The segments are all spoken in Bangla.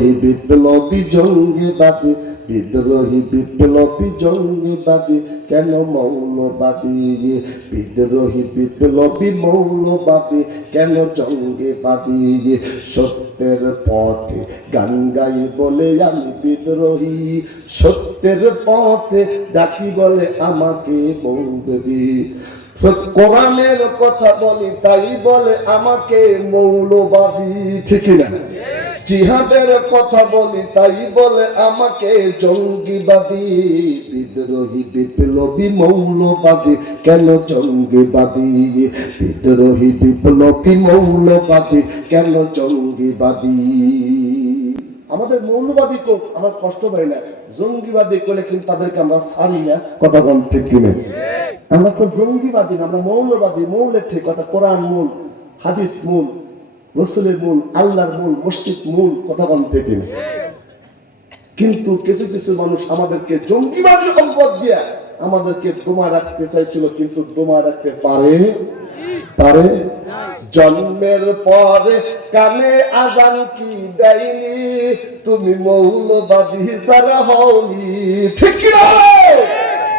বিদ্রোহী বিপ্লবী জঙ্গিবাদী, বিদ্রোহী বিপ্লবী জঙ্গিবাদী কেন মৌলবাদী, বিদ্রোহী বিপ্লবী মৌলবাদী কেন জঙ্গিবাদী, সত্যের পথে গান গাই বলে আমি বিদ্রোহী, সত্যের পথে ডাকি বলে আমাকে মৌলবাদী, কোরআনের কথা বলি তাই বলে আমাকে মৌলবাদী, ঠিক না? জিহাদের কথা বলি তাই বলে আমাকে জঙ্গিবাদী, বিদ্রোহী বিপ্লবী মৌলবাদী কেন জঙ্গিবাদী, বিদ্রোহী বিপ্লবী মৌলবাদী কেন জঙ্গিবাদী। আমাদের মৌলবাদী কোক আমার কষ্ট পাই না, জঙ্গিবাদী করলে কিন্তু তাদেরকে আমরা ছাড়ি না, কথা বল ঠিক কিনা? আমরা তো জঙ্গিবাদী না, আমরা মৌলবাদী। মৌলের ঠিক কথা, কোরআন মূল, হাদিস মূল, রসুলের মূল, আল্লাহর মূল, মসজিদ মূল, কথা বল ঠিক কিনা? কিন্তু কিছু কিছু মানুষ আমাদেরকে জঙ্গিবাদী সম্পদ দিয়ে আমাদেরকে দমা রাখতে চাইছিল, কিন্তু দমা রাখতে পারে পারে জন্মের পরে কানে আজান কি দেয়নি, তুমি মৌলবাদী যারা হওনি, ঠিক না?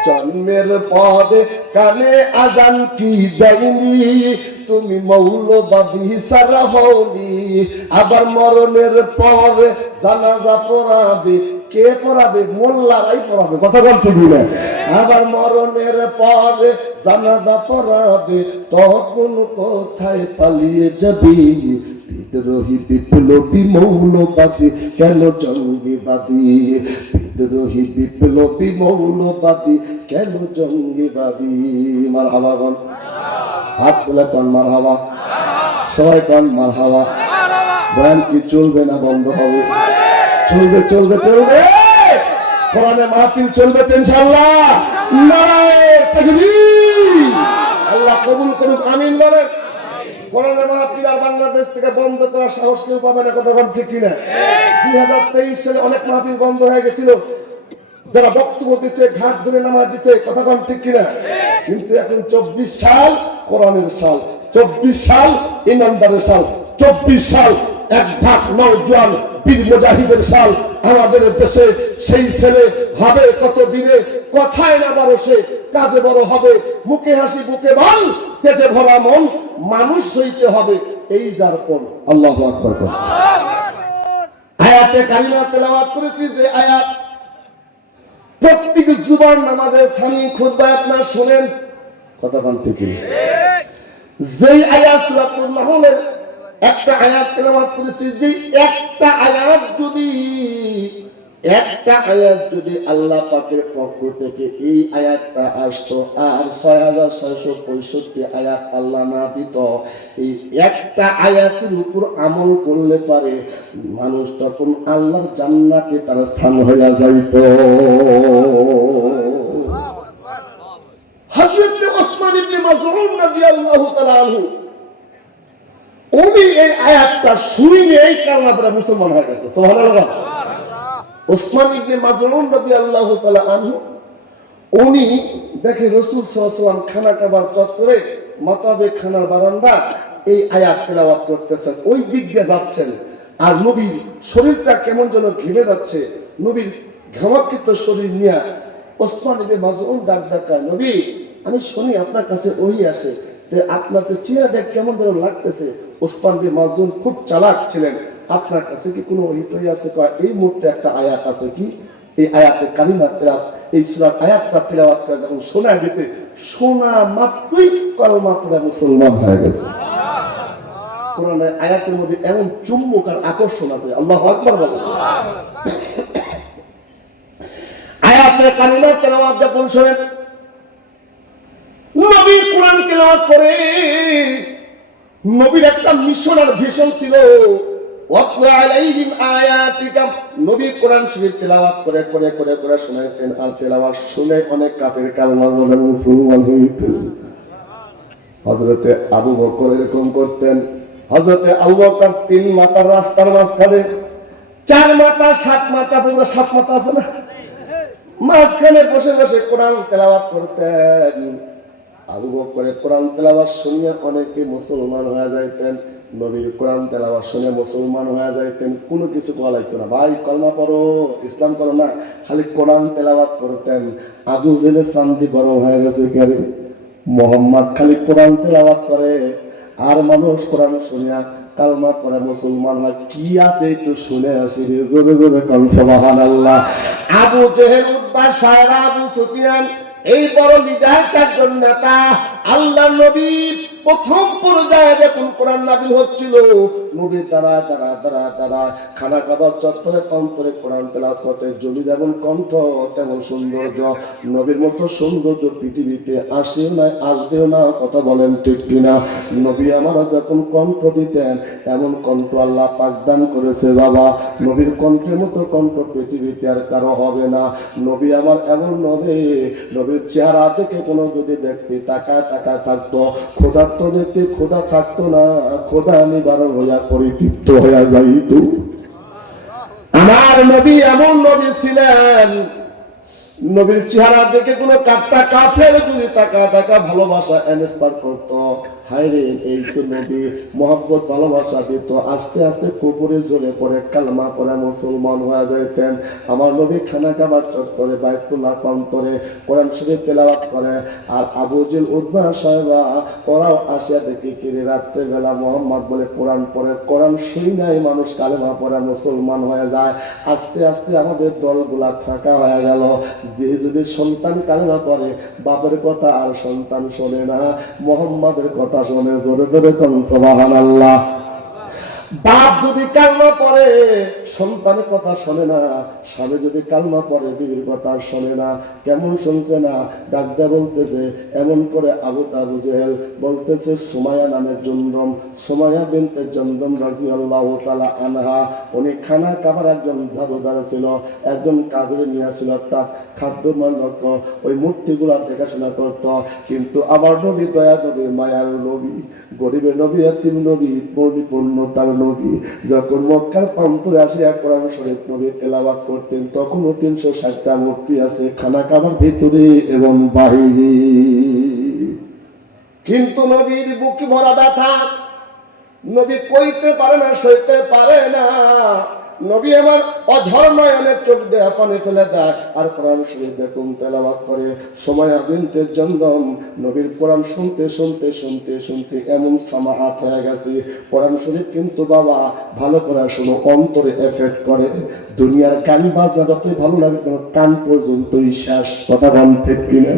জন্মের পরে কানে আজান কি দেয়নি, তুমি মৌলবাদী যারা হওনি, আবার মরণের পরে জানাজা পড়াবে কে পড়াবে? মোল্লারাই পড়াবে, কথা বলতে দিলে। আবার মরণের পরে জানাজা পড়াবে, তখন কোথায় পালিয়ে যাবি, বিদ্রোহী বিপ্লবী মৌলবাদী কেন জঙ্গিবাদী, বিদ্রোহী বিপ্লবী মৌলবাদী কেন জঙ্গিবাদী। মারহাবা বল, হাত তুলে কন মারহাবা, সবাই কন মারহাবা। বয়ান কি চলবে না বন্ধ হবে? চলবে চলবে চলবে, কোরআনে মাহফিল চলবে ইনশাআল্লাহ। নারায়ে তাকবীর, আল্লাহ কবুল করুক, আমিন বলেন। কোরআনে মাহফিল আর বাংলাদেশ থেকে বন্ধ করার সাহস কেউ পাবে না, কথা বল ঠিক কিনা? 2023 সালে অনেক মাহফিল বন্ধ হয়ে গেছিল, যারা বক্তব্য দিচ্ছে ঘাট ধরে নামাজ দিচ্ছে, কথা বল ঠিক কিনা? কিন্তু এখন 24 সাল কোরআনের সাল, 24 সাল ইমানদারের সাল, 24 সাল এক ভাগ নওজোয়ান বীর মুজাহিদের সাল। আমাদের দেশে সেই ছেলে হবে কত দিনে, কথায় না বড় সে কাজে বড় হবে, মুখে হাসি বুকে বল, তেজে ভরা মন, মানুষ হইতে হবে এই যার কোন। আল্লাহু আকবার। আয়াতে কারিমা তেলাওয়াত করেছি, যে আয়াত প্রত্যেক জুবান নামাজে সানি খুতবা আপনারা শুনেন, কথা বলতে কি? যেই আয়াত সূরাতুল নাহলের একটা আয়াত তেলাওয়াত করেছি, যে একটা আয়াত যদি আল্লাহ পাকের পক্ষ থেকে এই আয়াতটা আসতো, আর 6665 আয়াত আল্লাহ না দিত, এই একটা আয়াতের উপর আমল করলে পারে মানুষ তখন আল্লাহর জান্নাতে তার স্থান হয়ে যাইত। হযরত ওসমান ইবনে মাযউন রাদিয়াল্লাহু তাআলা আনহু উনি এই আয়াতটা শুনে এই কারণে আমরা মুসলমান হয়ে গেছে, সুবহানাল্লাহ। ওসমান ইবনে মাযউন রাদিয়াল্লাহু তাআলা আনহু উনি দেখে রাসূল সাল্লাল্লাহু আলাইহি ওয়াসাল্লাম খানা খাবার চত্বরে মাতাবে খানার বারান্দা এই আয়াত তেলাওয়াত করতেছেন, ওই দিক দিয়ে যাচ্ছেন, আর নবীর শরীরটা কেমন যেন ঘেমে যাচ্ছে, নবীর ঘামাকৃত শরীর নিয়ে ওসমান ইবনে মাযউন ডাক ডাকায়, নবী আমি শুনি আপনার কাছে ওহী আসে, আপনার তো চেহারা দেখ কেমন যেন লাগতেছে। ওসমান ইবনে মাযউন খুব চালাক ছিলেন, আপনার কাছে কি কোনো ওহী টহী আছে? এই মুহূর্তে একটা আয়াত আছে, কি এই আয়াতে কালিমা তেলাওয়াত, এই সূরার আয়াতটা তেলাওয়াত করে যখন শোনা গেছে, শোনা মাত্রই কলমা পড়ে মুসলমান হয়ে গেছে। কোরআনের আয়াতের মধ্যে এমন চুম্বক আর আকর্ষণ আছে, আল্লাহু আকবার বলেন। আয়াতে কালিমা তেলাওয়াত যখন শোনেন, নবী কোরআন তেলাওয়াত করে, নবীর একটা মিশন আর ভিশন ছিল, ওয়াতলু আলাইহিম আয়াতিকা, নবী কোরআন শরীফ তেলাওয়াত করে করে করে করে শোনাতেন, আর তেলাওয়াত শুনে অনেক কাফের কালেমা বলে মুসলমান হইতেন। হযরতে আবু বকর এরকম করতেন, হযরতে আবু বকর 3 মাথার রাস্তার মাঝখানে 4 মাথা 7 মাথা, পুরো 7 মাথা আছে না, মাঝখানে বসে বসে কোরআন তেলাওয়াত করতেন। আবু বকরের কোরআন তেলাওয়াত শুনে অনেকে মুসলমান হয়ে যাইতেন। নবীর কোরআন তেলাওয়াত শুনে মুসলমান হয়ে যাইতেন, কোনো কিছু করা লাগতো না। ভাই কলমা পড়ো, ইসলাম করো না, খালি কোরআন তেলাওয়াত করতেন। আবু জেলের চান্দি গরম হয়ে গেছে কেন? মোহাম্মদ খালি কোরআন তেলাওয়াত করে, আর মানুষ কোরআন শুনিয়া কালমা পড়ে মুসলমান হয়। কি আছে একটু শুনে আসি, জোরে জোরে কম সুবহানাল্লাহ। আবু জেহেল, উতবা, সায়বা, আবু সুফিয়ান, এই বড় লিডার চারজন নেতা। আল্লাহ নবী প্রথম পর্যায়ে যখন কোরআন নাযিল হচ্ছিল, নবী তারা খানা খাবার চত্বরে অন্তরে কোরআন তেলাওয়াত করতে, জমি যেমন কণ্ঠ তেমন সৌন্দর্য। নবীর মতো সৌন্দর্য পৃথিবীতে আসেও না, আসবেও না। কথা বলেন ঠিক কিনা? নবী আমার যখন কণ্ঠ দিতেন, এমন কণ্ঠ আল্লাহ পাক দান করেছে বাবা। নবীর কণ্ঠের মতো কণ্ঠ পৃথিবীতে আর কারো হবে না। নবী আমার এমন নবীর চেহারা দেখে কোনো যদি ব্যক্তি তাকায় থাকতো, ক্ষুধার্ত ব্যক্তি ক্ষুধা থাকতো না, ক্ষুধা নিবারণ হইয়া পরিতৃপ্ত হইয়া যাইত। আমার নবী এমন নবী ছিলেন, নবীর চেহারা দেখে কোনো কাট্টা কাফের যদি তাকা ভালোবাসা ইন্সপায়ার করতো। হায়রে, এই তো নবী মোহাম্মদ ভালোবাসা দিত। আস্তে আস্তে কুপুরে জ্বলে পড়ে কালমা পড়ে মুসলমান হয়ে যাইতেন। আমার নবী খানা খাবার চত্বরে বাইতুল্লাহ প্রান্তরে কোরআন শরীফ তেলাওয়াত করে। আর আবু জেহেল, উতবা, সায়বা ওরাও আসিয়া দেখি কিরে রাত্রে বেলা মোহাম্মদ বলে কোরআন পড়ে, কোরআন শুই নাই মানুষ কালেমা পড়ে মুসলমান হয়ে যায়। আস্তে আস্তে আমাদের দলগুলা ফাঁকা হয়ে গেল। যে যদি সন্তান কালেমা পড়ে, বাপের কথা আর সন্তান শোনে না, মোহাম্মদের কথা শোনে। জোরে জোরে কোন সুবহানাল্লাহ। বাপ যদি কালমা পড়ে, সন্তানের কথা শোনে না। স্বামী যদি কালমা পড়ে, বিবির কথা শোনে না। কেমন শুনছে না? ডাকদা বলতেছে, এমন করে আবু জেহেল বলতেছে, সুমাইয়া নামের জন্দম, সুমাইয়া বিনতে জন্দম রাদিয়াল্লাহু তাআলা আনহা, উনি খানা খাবার একজন ধারুদার ছিল, একজন কাজরে নিয়েছিল, তার খাদ্য মালক ওই মূর্তিগুলা দেখাশোনা করত। কিন্তু আমার নবী দয়া নবী, মায়ার নবী, গরিবের নবী, এতিম নবী, পরিপূর্ণতার নবী, যখন মক্কার প্রান্তরে আসিয়া কোরআন শরীফ নবী তেলাওয়াত করতেন, তখনও 360টা মূর্তি আছে খানা খাবার ভিতরে এবং বাহিরে। কিন্তু নবীর বুক ভরা ব্যথা, নবী কইতে পারে না, সইতে পারে না। নবী আমার অঝর নয়নের চোখ দিয়ে পানি ফেলে দেয়, আর কোরআন শরীফ দেখুন তেলাওয়াত করে। সুমাইয়া বিনতে জন্দম নবীর কোরআন শুনতে এমন সামাহাত হয়ে গেছে। কোরআন শরীফ কিন্তু বাবা ভালো করে শোনো, অন্তরে এফেক্ট করে। দুনিয়ার গান বাজনা যতই ভালো লাগে, কান পর্যন্তই শেষ। কথা বল ঠিক কিনা?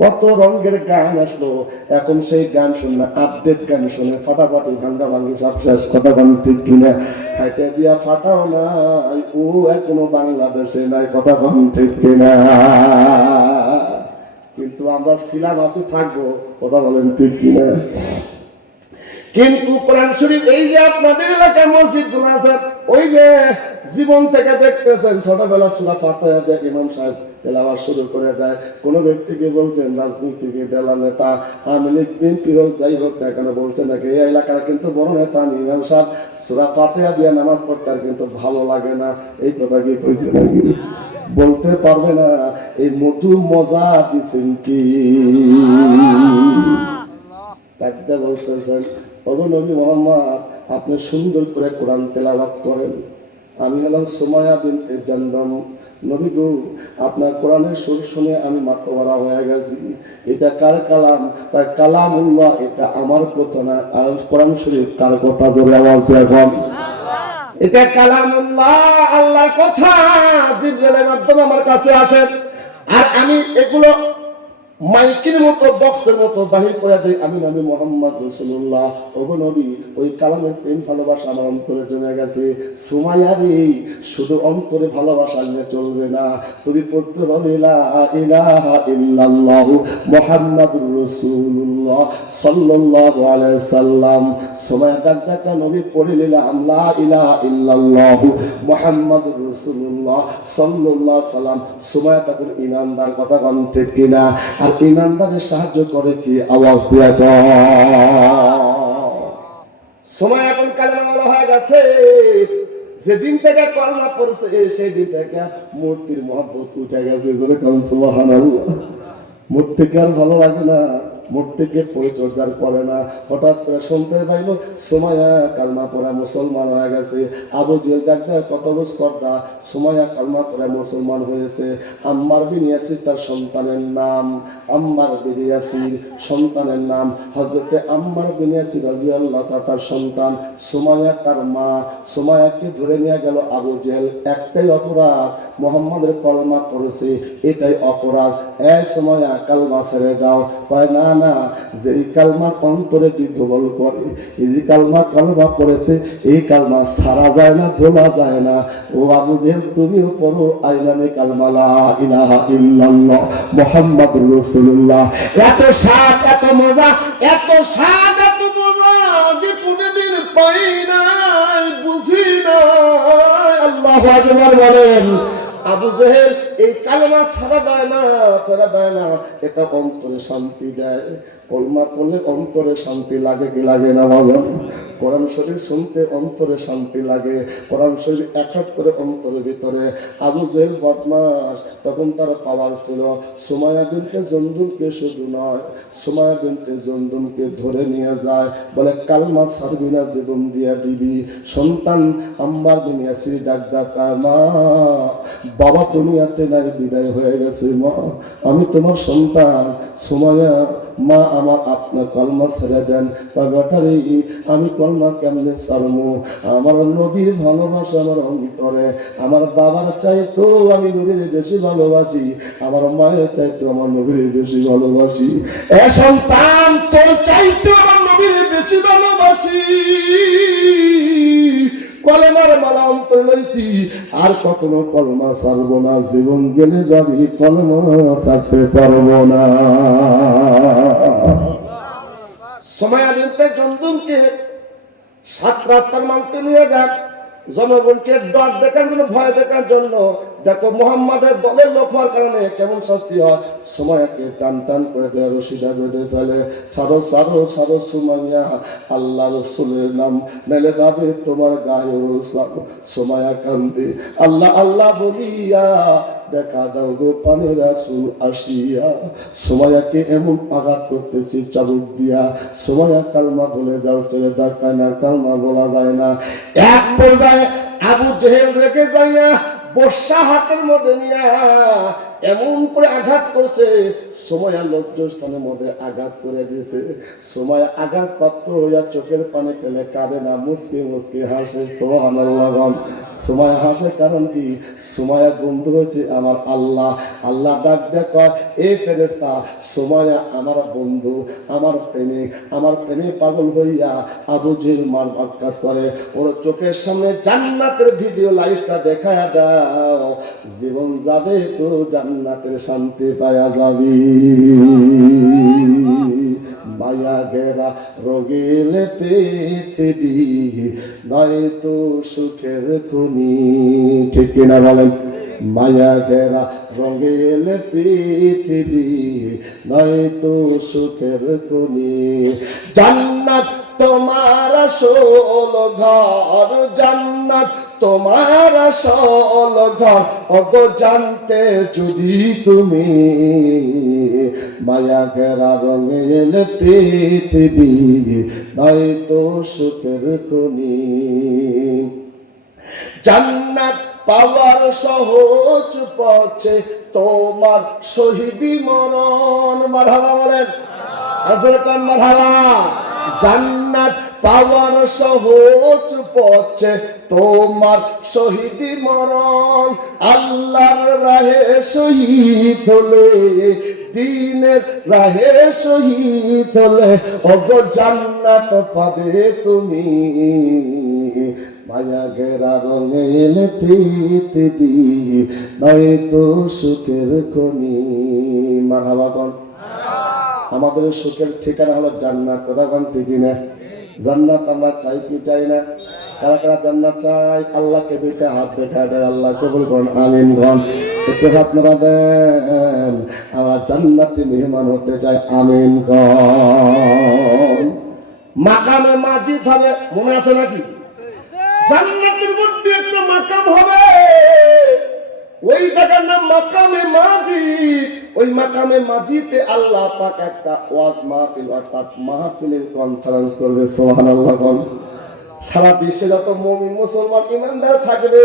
কত রঙের গান আসলো, এখন সেই গান শুনে আপডেট গান শুনে ফাটাফাটি ভাঙ্গা ভাঙ্গি সব শেষ। কথা বল ঠিক কিনা? ফাইটে দিয়া ফাটাও নাই, ও এখনো বাংলাদেশে নাই। কথা বল ঠিক কিনা? কিন্তু আমরা সিলাবাসে থাকবো। কথা বলেন ঠিক কিনা? কিন্তু কোরআন শরীফ এই যে আপনাদের এলাকায় মসজিদগুলো আছে, ওই যে জীবন থেকে দেখতেছেন, ছোটবেলা সূরা ফাতিহা দিয়ে ইমাম সাহেব তেলাওয়াত শুরু করে দেয়। কোনো ব্যক্তিকে বলছেন রাজনীতিকে দলের নেতা, আওয়ামী লীগ, বিএনপি হোক, যাই হোক না কেন, বলছেন নাকি এই এলাকার কিন্তু বড় নেতা ইমাম সাহেব সূরা ফাতিহা দিয়ে নামাজ পড়তে আর কিন্তু ভালো লাগে না। এই কথা কি কইছে নাকি? বলতে পারবে না। এই মধু মজা দিছেন কি? ডাকতে বলতেছেন, ওগো নবী মুহাম্মদ, আপনি সুন্দর করে কোরআন তেলাওয়াত করেন। আমি হলাম সুমাইয়া বিনতে জন্দম। নবী গো, আপনার কোরআনের সুর শুনে আমি মাতোয়ারা হয়ে গেছি। এটা কার কালাম? তাই কালামুল্লাহ, এটা আমার কথা না। আর কোরআন শরীফ কার কথা? জোরে আওয়াজ দিয়ে বল। এটা কালামুল্লাহ, আল্লাহর কথা। জিবরাইলের মাধ্যমে আমার কাছে আসে, আর আমি এগুলো মাইকের মতো, বক্সের মতো বাহির করে দেয়। আমি নবী মুহাম্মদ রাসূলুল্লাহ। ওগো নবী, ওই কালামের প্রেম ভালোবাসা আমার অন্তরে জমে গেছে। সুমাইয়া রে, শুধু অন্তরে ভালোবাসা নিয়ে চলবে না, তুমি পড়তে হবে লা ইলাহা ইল্লাল্লাহ মুহাম্মাদুর রাসূলুল্লাহ সাল্লাল্লাহু আলাইহি সাল্লাম। সুমাইয়া ডাকটা নবী পড়ে নিলাম, লা ইলাহা ইল্লাল্লাহ মুহাম্মাদুর রাসূলুল্লাহ সাল্লাল্লাহু আলাইহি সাল্লাম। সুমাইয়া তখন ইমানদার। কথা বলেন ঠিক কিনা? আর ইমানদারের সাহায্য করে কি? আওয়াজ দিয়া কও। সময় এখন কালেমা হয়ে গেছে। যেদিন থেকে কলমা পড়ছে, সেই দিন থেকে মূর্তির মহব্বত উঠে গেছে। জোরে কোন সুবহানাল্লাহ। মূর্তিকে আর ভালো লাগে না। মূর্তিকে পরিচর্যা করে না। হঠাৎ করে শুনতে পাইল সুমাইয়া কালমা পড়া মুসলমান হয়ে গেছে। আবু জেহেল ডাকতে কত বছর দা সুমাইয়া কালমা পড়া মুসলমান হয়েছে। আম্মার বিন ইয়াসির তার সন্তানের নাম, আম্মার বিন ইয়াসির সন্তানের নাম হযরতে আম্মার বিন ইয়াসির রাদিয়াল্লাহু তাআলা, তার সন্তান সুমাইয়া তার মা। সুমাইয়াকে ধরে নিয়ে গেল আবু জেহেল। একটাই অপরাধ, মুহাম্মাদের কলমা পড়েছে, এটাই অপরাধ। এই সুমাইয়া কালমা ছেড়ে দাও। কয় না না, যেই কালমার অন্তরে বিদ্যমান করে, এই যে কালমা পড়েছে, এই কালমা ছাড়া যায় না, ভোলা যায় না। ও আবু জেহেল তুমিও পড়ো আইলানে কালমা লা ইলাহা ইল্লাল্লাহ মুহাম্মাদুর রাসূলুল্লাহ। এত স্বাদ, এত মজা, এত স্বাদ, এত মজা যে কোনদিন পাই নাই, বুঝি না। আল্লাহু আকবার বলেন। আবু জেহেল এই কালেমা ছাড়া দেয় না, ফেরা দেয় না। এটা অন্তরে শান্তি দেয়। কলমা পড়লে অন্তরে শান্তি লাগে কি লাগে না বাবা? কোরআন শরীফ শুনতে অন্তরে শান্তি লাগে। কোরআন শরীফ একাট করে অন্তরের ভিতরে। আবু জেহেল বদমাস, তখন তার পাওয়ার ছিল। সুমাইয়া বিনতে জন্দুলকে শুধু নয়, সুমাইয়া বিনতে জন্দুলকে ধরে নিয়ে যায়, বলে কালমা ছাড়বি না, জীবন দিয়া দিবি। সন্তান আম্মার বিন ইয়াসির ডাক ডাকা, মা বাবা দুনিয়াতে নাই, বিদায় হয়ে গেছে মা, আমি তোমার সন্তান সুমাইয়া, মা আমার আপনার কলমা ছেড়ে দেন। বেটারে আমি কলমা কেমনে ছাড়বো? আমার নবীর ভালোবাসা আমার অন্তরে, আমার বাবার চাইতো আমি নবীর বেশি ভালোবাসি, আমার মায়ের চাইতো আমার নবীর বেশি ভালোবাসি। এ সন্তান তোর চাইতো আমার নবীর বেশি ভালোবাসি। কলমার মালা অন্তর লইছি, আর কখনো কলমা ছাড়বো না। জীবন গেলে যাবি, কলমা ছাড়তে পারবো না। সুমাইয়া বিনতে জন্দুমকে 7 রাস্তার মানতে নিয়ে যাক, জনগণকে ডর দেখার জন্য, ভয় দেখার জন্য। দেখো মুহাম্মাদের দলের লোক হওয়ার কারণে কেমন শাস্তি হয়। সুমাইয়াকে টান টান করে দেয়, রশিদা বেঁধে ফেলে। ছাড়ো ছাড়ো ছাড়ো সুমাইয়া, আল্লাহ রসুলের নাম মেলে যাবে তোমার গায়ে। সুমাইয়া কান্দে, আল্লাহ আল্লাহ বলিয়া দেখা দাও গো পানে রাসূল আসিয়া। সুমাইয়াকে এমন আঘাত করতেছি চাবুক দিয়া। সুমাইয়া কালমা বলে যাও, ছেড়ে দেখায় না, কালমা বলা যায় না। এক পর্যায়ে আবু জেহেল রেখে যাইয়া বর্ষা হাতের মধ্যে নিয়ে এমন করে আঘাত করছে, সুমাইয়া লজ্জাস্থানের মধ্যে আঘাত করে দিয়েছে। সুমাইয়া আঘাত প্রাপ্ত হইয়া চোখের পানি ফেলে কাঁদে না, মুসকি মুসকি হাসে। সুবহানাল্লাহ। সুমাইয়া হাসে কারণ কি? সুমাইয়া বন্ধু হয়েছে আমার আল্লাহ। আল্লাহ ডাক দেখ, এই ফেরেশতা সুমাইয়া আমার বন্ধু, আমার প্রেমিক, আমার প্রেমে পাগল হইয়া আবু জেহেল মার আঘাত করে। ওর চোখের সামনে জান্নাতের ভিডিও লাইভটা দেখায়া দাও, জীবন যাবে তো জান্নাতের শান্তি পায়া যাবি। মায়া ঘেরা রোগেলে পৃথিবী, নয় তো সুখের খনি। ঠিক কিনা বলেন? মায়া ঘেরা রঙেল পৃথিবী, নয় তো সুখের খনি। জান্নাত তোমার আসল ঘর, জান্নাত তোমার আসল ঘর। ওগো জানতে যদি তুমি, মায়া ঘেরা রঙেল পৃথিবী, নয় তো সুখের খনি। জান্নাত পাওয়ার সহজ পথে তোমার শহীদি মরণ। মারহাবা বলেন, আজরাকান মারহাবা। জান্নাত পাওয়ার সহজ পথে তোমার শহীদি মরণ। আল্লাহর রাহে শহীদ হলে, দ্বীনের রাহে শহীদ হলে, ওগো জান্নাত পাবে তুমি। মায়া ঘেরা রঙেল পৃথিবী, নয় তো সুখের খনি। মারহাবা কোন? আমাদের সুখের ঠিকানা হলো জান্নাত। কথা কোন ঠিক না? জান্নাত আমরা চাই কি চাই না? কারা কারা জান্নাত চাই? আল্লাহকে দুইটা হাত দেখা দেয়, আল্লাহ কবুল করুন, আমিন গণ। একটু হাত নাড়া দেন, আমরা জান্নাতি মেহমান হতে চাই, আমিন গণ। মাকামে মাজিদ হবে, মনে আছে নাকি? জান্নাতের মধ্যে একটা মাকাম হবে, ওই জায়গার নাম মাকামে মাজিদ। ওই মাকামে মাজিতে আল্লাহ পাক একটা ওয়াজ মাহফিল অর্থাৎ মাহফিলের কনফারেন্স করবে। সুবহানাল্লাহ। সারা বিশ্বে যত মুমিন মুসলমান ইমানদার থাকবে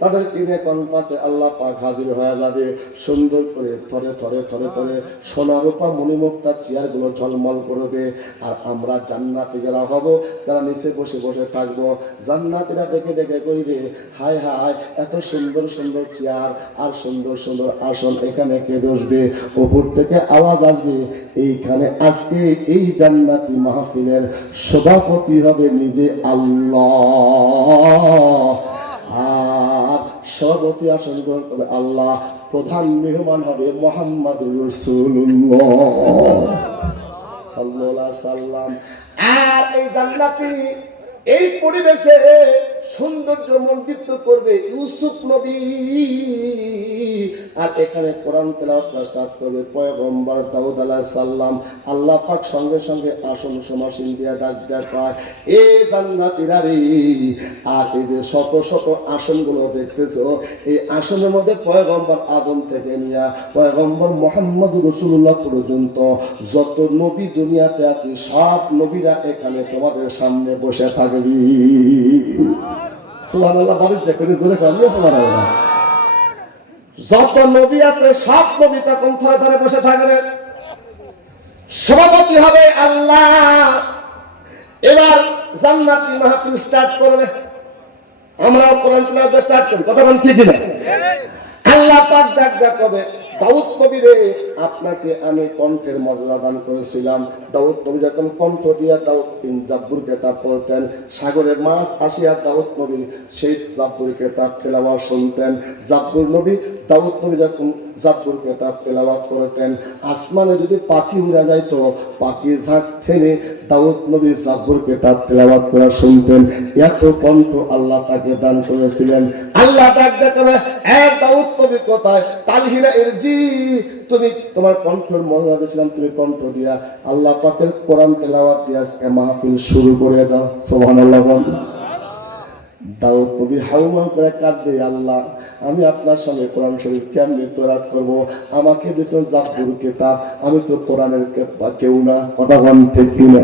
তাদেরকে নিয়ে কনফারেন্সে আল্লাহ পাক হাজির হয়ে যাবে। সুন্দর করে থরে থরে থরে থরে সোনা রূপা মণিমুক্তার চেয়ারগুলো ঝলমল করবে। আর আমরা জান্নাতি যারা হব তারা নিচে বসে বসে থাকবো। জান্নাতিরা ডেকে ডেকে কইবে, হায় হায় এত সুন্দর সুন্দর চেয়ার আর সুন্দর সুন্দর আসন, এখানে কে বসবে? উপর থেকে আওয়াজ আসবে, এইখানে আজকে এই জান্নাতি মাহফিলের সভাপতি হবে নিজে আল্লাহ। আর সভাপতি আসন গ্রহণ করবে আল্লাহ। প্রধান মেহমান হবে মুহাম্মদুর রাসূলুল্লাহ সাল্লাল্লাহু আলাইহি সাল্লাম। আর এই জান্নাতি এই পরিবেশে সৌন্দর্য মণ্ডিত করবে ইউসুফ নবী। আর এখানে কোরআন তেলাওয়াত স্টার্ট করবে পয়গম্বর দাউদ আলাইহিস সালাম। আল্লাহ পাক সঙ্গে সঙ্গে আসন সমাসীন দিয়ে ডাক দেয়, পায় এ জান্নাতীরা রে। আর এই যে শত শত আসনগুলো দেখতেছো, এই আসনের মধ্যে পয়গম্বর আদম থেকে নিয়ে পয়গম্বর মুহাম্মদ রাসূলুল্লাহ পর্যন্ত যত নবী দুনিয়াতে আছে সব নবীরা এখানে তোমাদের সামনে বসে থাকবি। সুবহানাল্লাহ। বাড়ির যে করে জোরে কামিয়ে সুবহানাল্লাহ। যত নবী আছে সব নবী তখন থরে থরে বসে থাকবে। সভাপতি হবে আল্লাহ। এবার জান্নাতি মাহফিল স্টার্ট করবে। আমরাও কোরআন তেলাওয়াত স্টার্ট করি, কথা বলেন ঠিক না? আল্লাহ পাক ডাক দেখাবে, দাউদ নবী রে, আপনাকে আমি কণ্ঠের মর্যাদা দান করেছিলাম। দাউদ নবী যখন কণ্ঠ দিয়া দাউদ জাব্বুর কিতাব পড়তেন, সাগরের মাছ আসিয়া দাউদ নবীর সেই জাব্বুর কিতাব তেলাওয়াত শুনতেন। জাব্বুর নবী দাউদ নবী যখন জাব্বুর কিতাব তেলাওয়াত করতেন, আসমানে যদি পাখি উড়ে যাইতো, পাখি ঝাঁক থেমে দাউদ নবী জাব্বুর কিতাব তেলাওয়াত করা শুনতেন। এত কণ্ঠ আল্লাহ তাকে দান করেছিলেন। আল্লাহ ডাক দেখাবে, এক দাউদ নবী কোথায়? তালহিরা ইরজি, তুমি তোমার কণ্ঠের মর্যাদা দিয়েছিলাম, তুমি কণ্ঠ দিয়া আল্লাহ পাকের কোরআন তেলাওয়াত দিয়া মাহফিল শুরু করে দাও। সুবহানাল্লাহ। দাউদ নবী হাউমাউ করে কাঁদবে, আল্লাহ আমি আপনার সঙ্গে কোরআন শরীফ কেমনে তেলাওয়াত করব? আমাকে দিয়েছেন জাব্বুর কিতাব, আমি তো কোরআনের কেউ না, কথা বলেন ঠিক কিনা?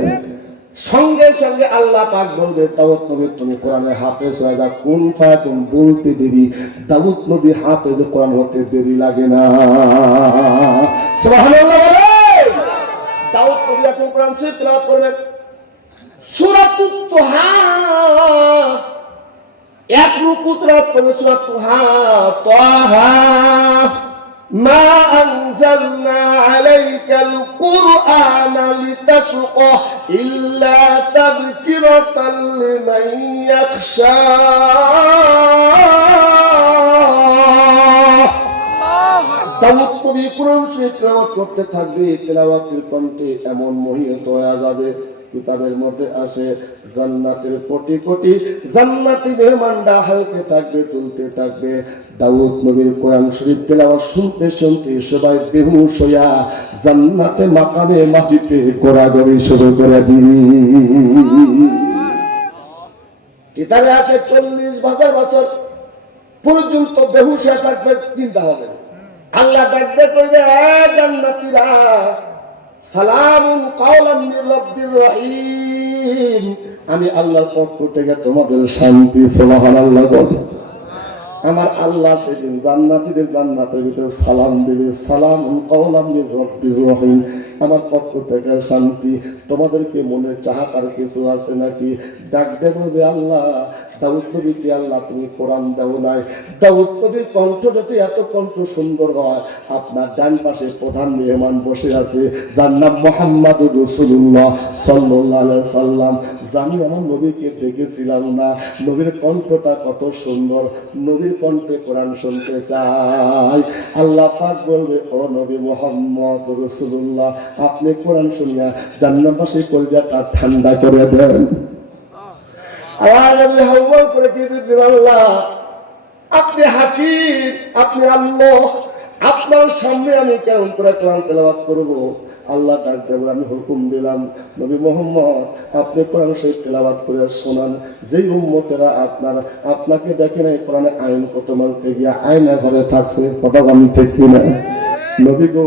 সঙ্গে সঙ্গে আল্লাহ পাক বলবে, দাউদ নবী তুমি কোরআনের হাফেজ হয়ে যাও। কুন ফায়াকুন বলতে দেরি, দাউদ নবী হাফেজ কোরআন হতে দেরি লাগে না। সুবহানাল্লাহ। দাউদ নবী এখন কোরআন শরীফ তেলাওয়াত করবেন। সূরাতুত তুহা, এক রুকু তেলাওয়াত করবে সূরা তুহা। তাহা মা আনজালনা আলাইকাল কুরআনা লিতাশকা ইল্লা তাযকিরাতাল লিমান ইয়াখশা। দাউদ নবী কোরআন শরীফ তেলাওয়াত করতে থাকবে। তেলাওয়াতের কণ্ঠে এমন মোহিত হয়ে যাবে, কিতাবের মধ্যে আসে জান্নাতের কোটি কোটি জান্নাতি মেহমানরা হালতে থাকবে, তুলতে থাকবে। দাউদ নবীর কোরআন শরীফ তেলাওয়াত শুনতে শুনতে সবাই বেহুশ হইয়া জান্নাতে মাকামে মাটিতে গোড়াগড়ি শুরু করে দিবি। কিতাবে আসে 40,000 বছর পর্যন্ত বেহুশ হয়ে থাকবে, চিন্তা হবে। আল্লাহ ডাকতে করবে, জান্নাতীরা সালামুন কাওলাম মির রাব্বির রহিম, আমি আল্লাহর পক্ষ থেকে তোমাদের শান্তি। সুবহানাল্লাহ। আমার আল্লাহ সেদিন জান্নাতীদের জান্নাতের ভিতরে সালাম দেবে, সালামুন কাওলাম মির রাব্বির রহিম, আমার পক্ষ থেকে শান্তি। তোমাদেরকে মনে চাহাতার কিছু আছে নাকি? ডাক দে বলবে, আল্লাহ দাউদ নবীকে আল্লাহ তুমি কোরআন দাও নাই। দাউদ নবীর কণ্ঠ যদি এত কণ্ঠ সুন্দর হয়, আপনার ডান পাশে প্রধান মেহমান বসে আছে, যার নাম মুহাম্মদুর রাসূলুল্লাহ সাল্লাল্লাহু আলাইহি সাল্লাম। জানি আমার নবীকে দেখেছিলাম না, নবীর কণ্ঠটা কত সুন্দর, নবীর কণ্ঠে কোরআন শুনতে চাই। আল্লাহ পাক বলবে, ও নবী মুহাম্মদ রাসূলুল্লাহ, আপনি কোরআন শুনিয়া জান্নাতবাসী কলিজাটা ঠান্ডা করে দেন। আপনি হাকিম, আপনি আল্লাহ, আপনার সামনে আমি কেমন করে কোরআন তেলাওয়াত করব? আল্লাহ ডাক দেবেন, আমি হুকুম দিলাম, নবী মুহাম্মদ আপনি কোরআন শরীফ তেলাওয়াত করে শোনান। যেই উম্মতেরা আপনাকে দেখে নাই কোরআনে আইন কত মানতে গিয়া আয়না ঘরে থাকছে, কথা বলেন ঠিক কিনা? নবী গো,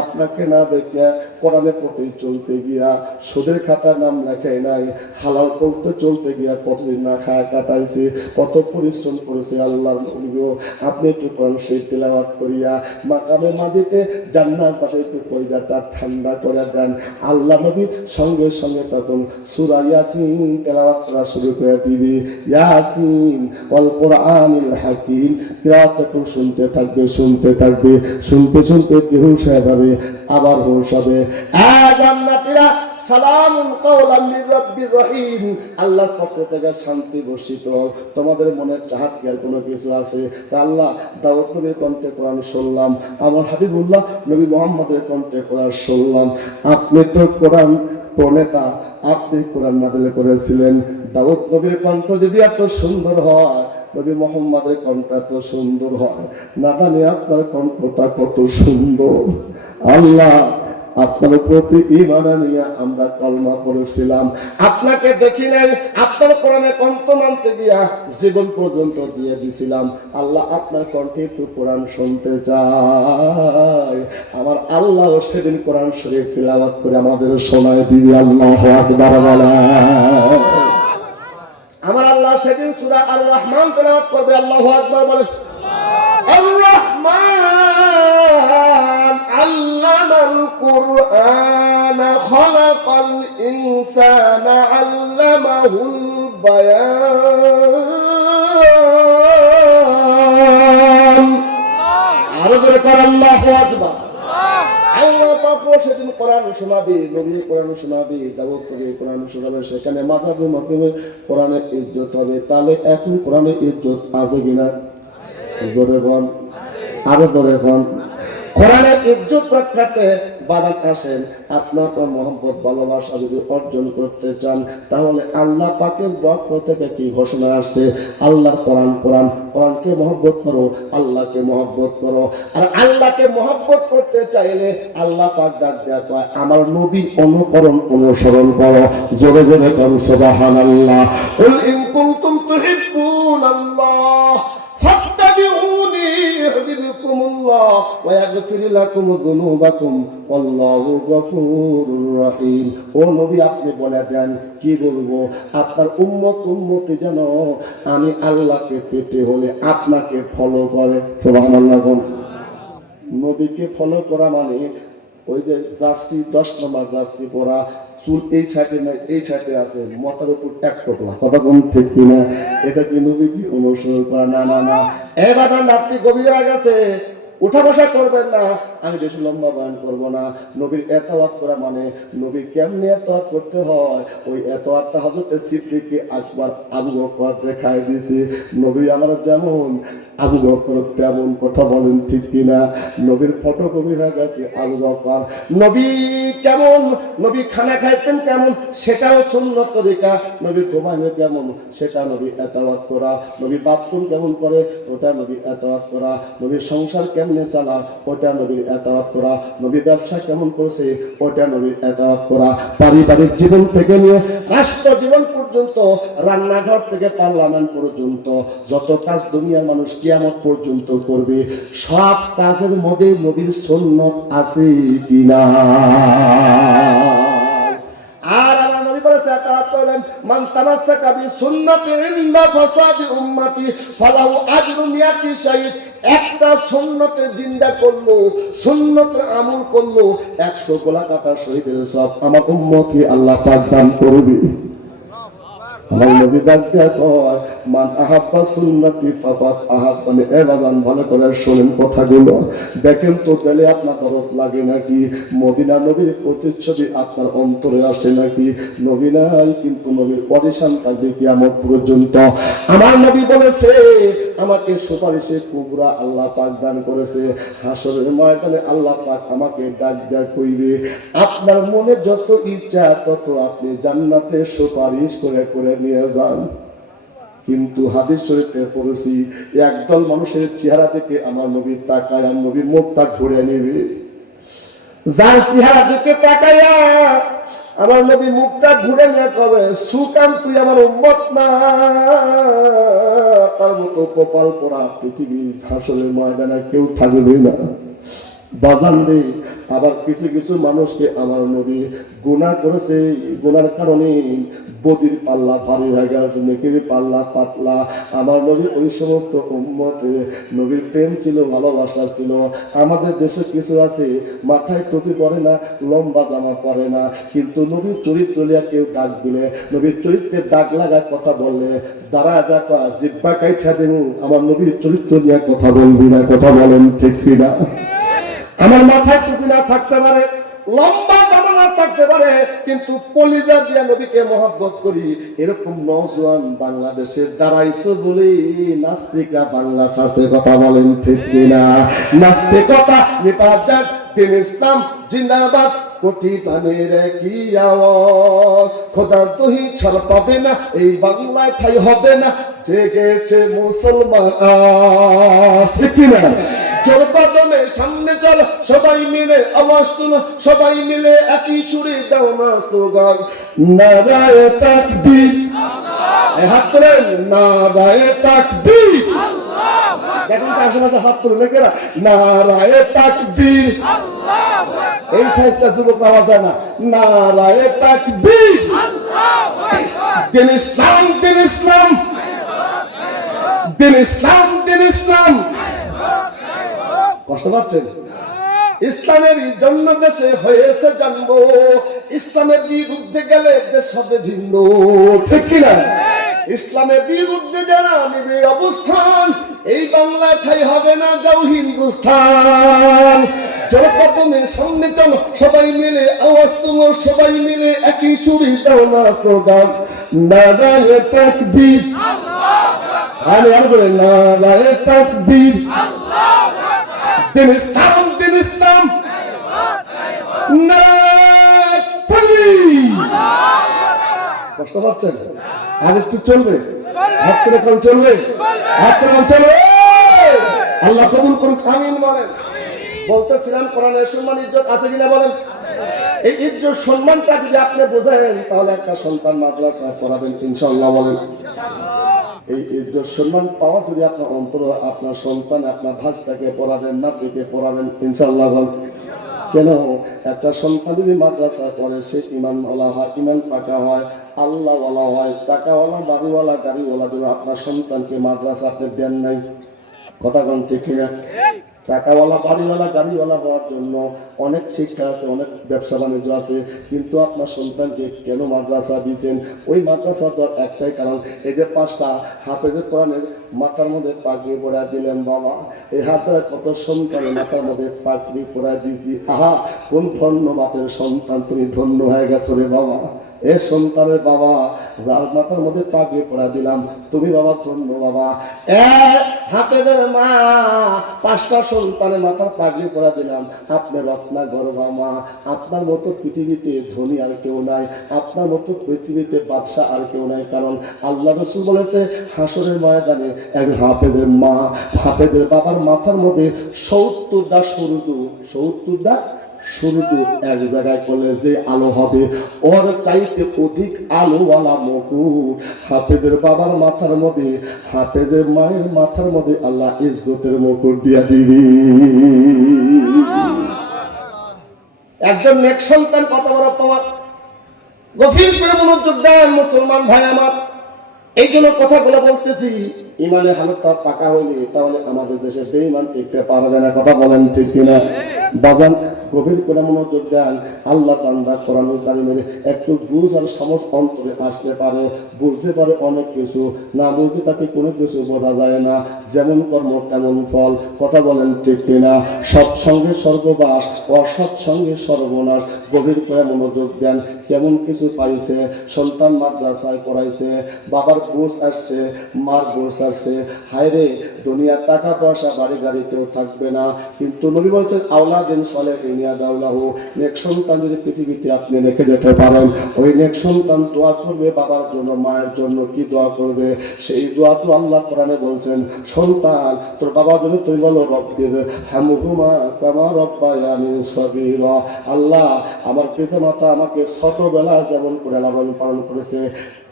আপনাকে না দেখে কোরআনের পথে চলতে গিয়া সুদের খাতার নাম লেখাই নাই, হালাল পথে চলতে গিয়া কতদিন না খায় কাটাইছে, কত পরিশ্রম করেছে। আল্লাহর নবী গো, আপনি একটু কোরআন শরীফ তেলাওয়াত করিয়া মাকামে মাঝিতে জান্নাত পাশে একটু কলিজাটা ঠান্ডা করে দেন। আল্লাহ নবী সঙ্গে সঙ্গে তখন সূরা ইয়াসিন তেলাওয়াত করা শুরু করে দিবে। ইয়াসিন ওয়াল কোরআনিল হাকিম, কিরাত তখন শুনতে থাকবে, শুনতে থাকবে, শুনতে শুনতে বেহুশ হয়ে যাবে, আবার হুশ হবে। জান্নাতীরা সালামুন কাওলাম মির রাব্বির রহিম, আল্লাহর পক্ষ থেকে শান্তি বর্ষিত। তোমাদের মনে চাহাত কি আর কোনো কিছু আছে? আল্লাহ দাউদ নবীর কণ্ঠে কোরআন শুনলাম, আমার হাবিবুল্লাহ নবী মুহাম্মদের কণ্ঠে কোরআন শুনলাম। আপনি তো কোরআন প্রণেতা, আপনি কোরআন নাযিল করেছিলেন। দাউদ নবীর কণ্ঠ যদি এত সুন্দর হয়, নবী মুহাম্মদের কণ্ঠ এত সুন্দর হয়, না জানি আপনার কণ্ঠটা কত সুন্দর। আল্লাহ আপনার প্রতি ঈমান নিয়ে আমরা কলমা পড়েছিলাম, আপনাকে দেখি নাই, আপনার কোরআনে কণ্ঠ মানতে গিয়া জীবন পর্যন্ত দিয়ে দিছিলাম। আল্লাহ আপনার কণ্ঠে একটু কোরআন শুনতে চাই। আমার আল্লাহ সেদিন কোরআন শরীফ তিলাওয়াত করে আমাদের শোনায় দিবি। আল্লাহু আকবার বলা। আমার আল্লাহ সেদিন সূরা আর রহমান তেলাওয়াত করবে। আল্লাহু আকবার বলেন। আর রহমান আল্লামাল কুরআন খালাকাল ইনসানা আল্লামাহুল বায়ান। আরো জোরে কর আল্লাহু আকবার। আল্লাহ পাক সেদিন কোরআন শোনাবে, নবী কোরআন শোনাবে, দাউদ নবী কোরআন শোনাবে, সেখানে মাথাবে মাথাবে কোরআনের ইজ্জত হবে। তাহলে এখন কোরআনের ইজ্জত আছে কিনা? জোরে বল, আরো জোরে বল। কোরআনের ইজ্জত রক্ষাতে বাধা আসেন। আপনার মহব্বত ভালোবাসা যদি অর্জন করতে চান, তাহলে আল্লাহ পাকের পক্ষ থেকে কি ঘোষণা আসছে? আল্লাহর কোরআন, কোরআন, কোরআনকে মহব্বত করো, আল্লাহকে মহব্বত করো। আর আল্লাহকে মহব্বত করতে চাইলে আল্লাহ পাক ডাক দেয়া কয়, আমার নবীর অনুকরণ অনুসরণ করো। জোরে জোরে করো সুবহানাল্লাহ। কুল ইন কুনতুম তুহিব্বুনাল্লাহ ফাত্তাবিউনি ইউহিব্বুকুমুল্লাহ ওয়া ইয়াগফির লাকুম যুনুবাকুম আল্লাহু গফুরুর রহিম। ও নবী, আপনি বলে দেন, কি বলবো? আপনার উম্মতি যেন আমি আল্লাহকে পেতে হলে আপনাকে ফলো করে। সুবহানাল্লাহ। নবীকে ফলো করা মানে ওই যে জার্সি 10 নম্বর জার্সি পরা, চুল এই সাইডে নাই এই সাইডে আছে, মাথার উপর এক টুকরা, কথা কোন ঠিক কিনা? এটা কি নবী কি অনুসরণ করা? না না না। এবার রাত্রি গভীর হয়ে গেছে, উঠা বসা করবেন না। আমি বেশি লম্বা বয়ান করবো না। নবীর এতাওয়াত করা মানে নবী কেমনে এতাওয়াত করতে হয়, ওই এতাওয়াতটা হযরত সিদ্দিক আকবর আবু বকর দেখায় দিয়েছে। নবী আমার যেমন, আবু বকর তেমন, কথা বলেন ঠিক কিনা? নবীর ফটোকপি হয়ে গেছে আবু বকর। নবী কেমন, নবী খানা খাইতেন কেমন, সেটাও সুন্নত তরিকা। নবী ঘুমাইবে কেমন, সেটা নবী এতাওয়াত করা। নবী বাথরুম কেমন করে, ওটা নবী এতাওয়াত করা। নবীর সংসার কেমনে চালা, ওটা নবীর এতাওয়াত করা। নবী ব্যবসা কেমন করছে, ওটা নবীর এতাওয়াত করা। পারিবারিক জীবন থেকে নিয়ে রাষ্ট্র জীবন পর্যন্ত, রান্নাঘর থেকে পার্লামেন্ট পর্যন্ত, যত কাজ দুনিয়ার মানুষ কিয়ামত পর্যন্ত করবে, সব কাজের মধ্যে নবীর সুন্নত আছে কিনা? আর আমার নবী বলেছে, তারা বলেন, মান তামাসসাকা বিসুন্নতি ইনদা ফাসাদি উম্মতি ফালাহু আজরু মিয়াতি শাহীদ। একটা সুন্নতের জিন্দা করলো, সুন্নতের আমল করলো, 100 গলা কাটা শহীদের সওয়াব আমার উম্মতকে আল্লাহ পাক দান করবে। আমার নবী ডাক দেয়া কয়, মান আহাব্বা সুন্নতি ফাকাদ আহাব্বানি। এ বাজান, ভালো করে শোনেন কথাগুলো, দেখেন তো তাহলে আপনার দরদ লাগে নাকি? মদিনা নবীর প্রতিচ্ছবি আপনার অন্তরে আসে নাকি? নবী নাই, কিন্তু নবীর পরিশান থাকবে কিয়ামত পর্যন্ত। আমার নবী বলেছে, আমাকে সুপারিশে কুবরা আল্লাহ পাক দান করেছে। হাসরের ময়দানে আল্লাহ পাক আমাকে ডাক দেয়া কইবে, আপনার মনে যত ইচ্ছা তত আপনি জান্নাতে সুপারিশ করে করে নিয়ে যান। কিন্তু হাদিস শরীফে পড়েছি, একদল মানুষের চেহারা থেকে আমার নবী তাকায়, আর নবীর মুখটা ঘুরে নেবে। যার চেহারা দিকে তাকায়া আমার নবী মুখটা ঘুরে নিয়ে কবে, সুকাম তুই আমার উম্মত না। তার মতো কপাল পরা পৃথিবী হাসরের ময়দানে কেউ থাকবে না। বাজান রে, আবার কিছু কিছু মানুষকে আমার নবী গুনাহ করেছে, গুনার কারণে বদির পাল্লা ভারী হয়ে গেছে, নেকির পাল্লা পাতলা। আমার নবী ওই সমস্ত উম্মতে নবীর প্রেম ছিল, ভালোবাসা ছিল। আমাদের দেশে কিছু আছে মাথায় টুপি পরে না, লম্বা জামা পরে না, কিন্তু নবীর চরিত্র নিয়ে কেউ ডাক দিলে, নবীর চরিত্রের দাগ লাগায় কথা বললে দাঁড়া যা করা জিব্বা কাইঠা দেব, আমার নবীর চরিত্র নিয়ে কথা বলবি না। কথা বলেন ঠিক কিনা? আমার মাথায় টুপি না থাকতে পারে, লম্বা জামা না থাকতে পারে, কিন্তু কলিজা দিয়া নবীকে মহব্বত করি, এরকম নওজোয়ান বাংলাদেশে দাঁড়াইছো বলে নাস্তিকরা বাংলা ছাড়ছে। কথা বলেন ঠিক কিনা? নাস্তিকতা নিপাত দিন ইসলাম জিন্দাবাদ, কোটি প্রাণের কি আওয়াজ, খোদা তুই ছাড় পাবে না, এই বাংলায় ঠাই হবে না, জেগেছে মুসলমান আজ। ঠিক কিনা? জোর কদমে সামনে চল, সবাই মিলে আওয়াজ তুলো, সবাই মিলে একই সুরে দাও না স্লোগান, নারায়ে তাকবীর। হাত তোলেন, নারায়ে তাকবীর। দেখুন তো আশেপাশে হাত তুলে কেনা, নারায়ে তাকবীর। এই সাইজটা যুবক আওয়াজ দেয় না, নারায়ে তাকবীর। দিন ইসলাম, দিন ইসলাম, দিন ইসলাম, দিন ইসলাম। কষ্ট পাচ্ছেন? ইসলামের জন্য দেশে হয়েছে জন্ম, ইসলামের বিরুদ্ধে গেলে দেশ হবে ভিন্ন। ঠিক কিনা? ইসলামের বিরুদ্ধে যারা নিবে অবস্থান, এই বাংলায় ঠাই হবে না, যাও হিন্দুস্তান। জনপদমে সামনে চলো, সবাই মিলে আওয়াজ তুলো, সবাই মিলে একই সুরে দাও না স্লোগান, নারায়ে তাকবীর। আরে আর বলে, নারায়ে তাকবীর। দিন ইসলাম, দিন ইসলাম, নারায়ে তাকবীর। কষ্ট পাচ্ছেন? আর একটু চলবে? হাত করে কোন চলবে? হাত করে কোন চলবে? আল্লাহ কবুল করুক, আমিন বলেন। বলতেছিলাম কোরআনের সম্মান ইজ্জত আছে কিনা বলেন? এই ইজ্জত সম্মানটা যদি আপনি বোঝেন, তাহলে একটা সন্তান মাদ্রাসায় পড়াবেন ইনশাআল্লাহ বলেন। এই ইজ্জত সম্মান পাওয়া যদি আপনার অন্তর, আপনার সন্তান, আপনার ভাস্তাকে পড়াবেন, নাতিকে পড়াবেন ইনশাআল্লাহ বলেন। কেন? একটা সন্তান যদি মাদ্রাসায় পড়ে, সে ইমানওয়ালা হয়, ইমান পাকা হয়, আল্লাহওয়ালা হয়, টাকাওয়ালা, বাড়িওয়ালা, গাড়িওয়ালা। যদি আপনার সন্তানকে মাদ্রাসাতে দেন নাই, কথা কোন ঠিক কিনা? টাকাওয়ালা, বাড়িওয়ালা, গাড়িওয়ালা হওয়ার জন্য অনেক শিক্ষা আছে, অনেক ব্যবসা বাণিজ্য আছে, কিন্তু আপনার সন্তানকে কেন মাদ্রাসা দিয়েছেন? ওই মাদ্রাসা তো একটাই কারণ, এই যে 5টা হাফেজে কোরআনের মাথার মধ্যে পাগড়ি পড়া দিলেন বাবা, এই হাতের কত সন্তানের মাথার মধ্যে পাগড়ি পড়া দিয়েছি। আহা, কোন ধন্য বাপের সন্তান, তুমি ধন্য হয়ে গেছো রে বাবা। এ সন্তানের বাবা, যার মাথার মধ্যে পাগড়ি পড়া দিলাম, তুমি বাবা ধন্য বাবা। হাফেজের মা 5টা সন্তানের মাথার পাগড়ি পড়া দিলাম, আপনি রত্না গর্ভা মা। আপনার মতো পৃথিবীতে ধনী আর কেউ নাই, আপনার মতো পৃথিবীতে বাদশা আর কেউ নাই। কারণ আল্লাহ রাসূল বলেছে, হাসরের ময়দানে এক হাফেজের মা, হাফেজের বাবার মাথার মধ্যে 70টা সূর্য, 70টা সূর্য এক জায়গায় করলে যে আলো হবে, ওর চাইতে অধিক আলোওয়ালা মুকুট হাফেজের বাবার মাথার মধ্যে, হাফেজের মায়ের মাথার মধ্যে আল্লাহ ইজ্জতের মুকুট দিয়া দিবি। একজন নেক সন্তান কত বড় পাওয়া! গভীর করে মনোযোগ দেন মুসলমান ভাই আমার। এই জন্য কথাগুলো বলতেছি, ইমানের হালতটা পাকা হইলে তাহলে আমাদের দেশে বেঈমান টিকতে পারবে না। কথা বলেন ঠিক কিনা? বাজান, গভীর করে মনোযোগ দেন। আল্লাহ বান্দা কোরআনুল কারীমের একটু বুঝ আর সমঝ অন্তরে আসতে পারে, বুঝতে পারে অনেক কিছু, না বুঝতে তাকে কোনো কিছু বোঝা যায় না। যেমন কর্ম তেমন ফল। কথা বলেন ঠিক কিনা? সৎসঙ্গে স্বর্গবাস, অসৎসঙ্গে সর্বনাশ। গভীর করে মনোযোগ দেন। কেমন কিছু পাইছে? সন্তান মাদ্রাসায় পড়াইছে, বাবার বোঝ আসছে, মার বোঝ আসছে। হায় রে, দুনিয়ার টাকা পয়সা, বাড়ি গাড়ি কেউ থাকবে না, কিন্তু নবী বলছেন, আওলাদিন সালেহিন ইয়াদাউলাহু, নেক সন্তান যদি পৃথিবীতে আপনি রেখে যেতে পারেন, ওই নেক সন্তান দোয়া করবে বাবার জন্য, মায়ের জন্য। কি দোয়া করবে? সেই দোয়া তো আল্লাহ কোরআনে বলছেন, সন্তান তোর বাবার জন্য তুই বলো, রব্বির হামহুমা কামা রব্বায়ানি সগীরা। আল্লাহ, আমার পিতামাতা আমাকে ছোটবেলা যেমন করে লালন পালন করেছে,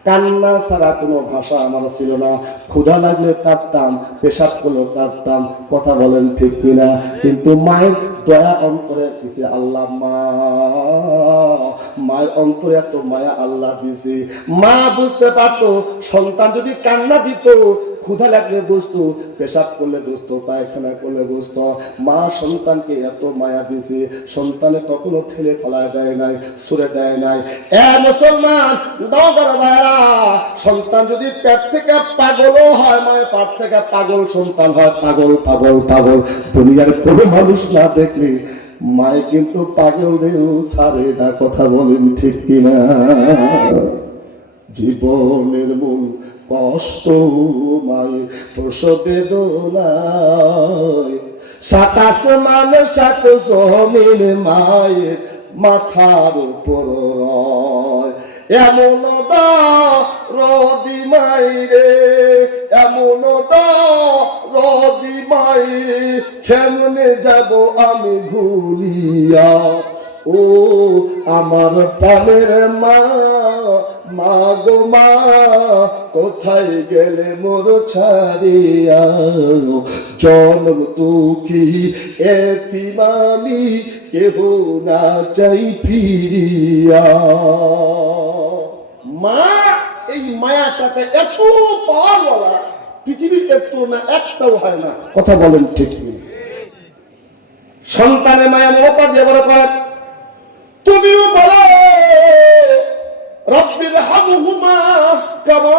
কান্না ছাড়া কোনো ভাষা আমার ছিল না। ক্ষুধা লাগলে কাঁদতাম, পেশাব করলেও কাঁদতাম, কথা বলেন ঠিক কিনা? কিন্তু মায়ের দয়া অন্তরে দিছে আল্লাহ। মায়ের অন্তরে এত মায়া আল্লাহ দিছে। মা বুঝতে পারতো সন্তান যদি কান্না দিত, ক্ষুধা লাগলে বুঝতো, পেশাব করলে বুঝতো, পায়খানা করলে বুঝতো। মা সন্তানকে এত মায়া দিছে, সন্তানে কখনো ঠেলে ফেলায় দেয় নাই, ছুড়ে দেয় নাই। মুসলমান নগর ভাইরা, সন্তান যদি পেট থেকে পাগলও হয়, মায়ের পেট থেকে পাগল সন্তান হয়, পাগল পাগল পাগল, দুনিয়ার কোনো মানুষ না দেখলে মায়ে কিন্তু পাগলেও ছাড়ে না, কথা বলেন ঠিক কিনা? জীবনের মূল কষ্ট মায়ের প্রসব বেদনায়, সাত আসমান সাত জমিন মায়ের মাথার উপর রয়। এমন রদি মাইরে, এমন রদি মাইরে, কেমনে যাব আমি ভুলিয়া, ও আমার প্রাণের মা, মা গো মা, কোথায় গেলে মোর ছাড়িয়া, জন্ম দুঃখী এতিম আমি, কেহ না চাই ফিরিয়া। মা এই মায়াটাকে এত পাওয়ার বলা পৃথিবীর এত না একটাও হয় না, কথা বলেন ঠিক কি? সন্তানের মায়া মমতা দিয়ে বড় করে। তুমিও বলো রব্বির হামহুমা কামা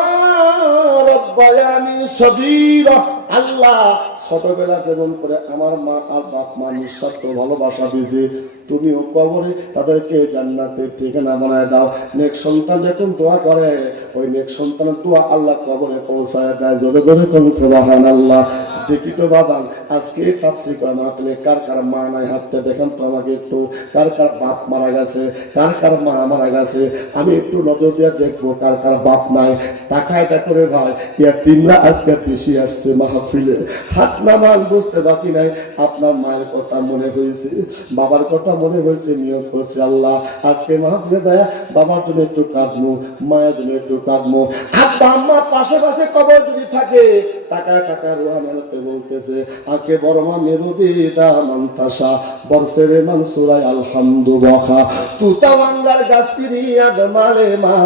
রব্বায়ানি সগীরা। আল্লাহ ছোটবেলা যেমন করে আমার মা আর বাপ মা নিঃস্বার্থ ভালোবাসা দিয়েছে, তুমিও কবরে তাদেরকে জান্নাতের ঠিকানা বানায় দাও। নেক সন্তান যখন দোয়া করে, ওই নেক সন্তানের দোয়া আল্লাহ কবরে পৌঁছায় দেয়। জোরে জোরে কোন সুবহানাল্লাহ। দেখি তো বাদাম, আজকে তাফসীর করা না পেলে কার কার মা নাই হাতটা দেখান তো আমাকে একটু। কার কার বাপ মারা গেছে, কার কার মা মারা গেছে, আমি একটু নজর দিয়ে দেখবো কার কার বাপ নাই। তাকায় করে ভাই, ইয়াতিমরা আজকে বেশি আসছে মাহফিলে। হাত নামান, বুঝতে বাকি নাই। আপনার মায়ের কথা মনে হয়েছে, বাবার কথা মনে হয়েছে, নিয়ত করছে আল্লাহ আজকে মাহফিলে দেয়া বাবার জন্য একটু কাঁদবো, মায়ের জন্য একটু কাঁদবো। আব্বা আম্মা পাশে পাশে কবর যদি থাকে, টাকায় টাকা রুহানাতে বলতেছে আকে বরমা মেরুবি দা মানতাসা বরসেরে মানসুরাই আলহামদু বখা তুতা ওয়াঙ্গার গাস্তিরি আদমালে মা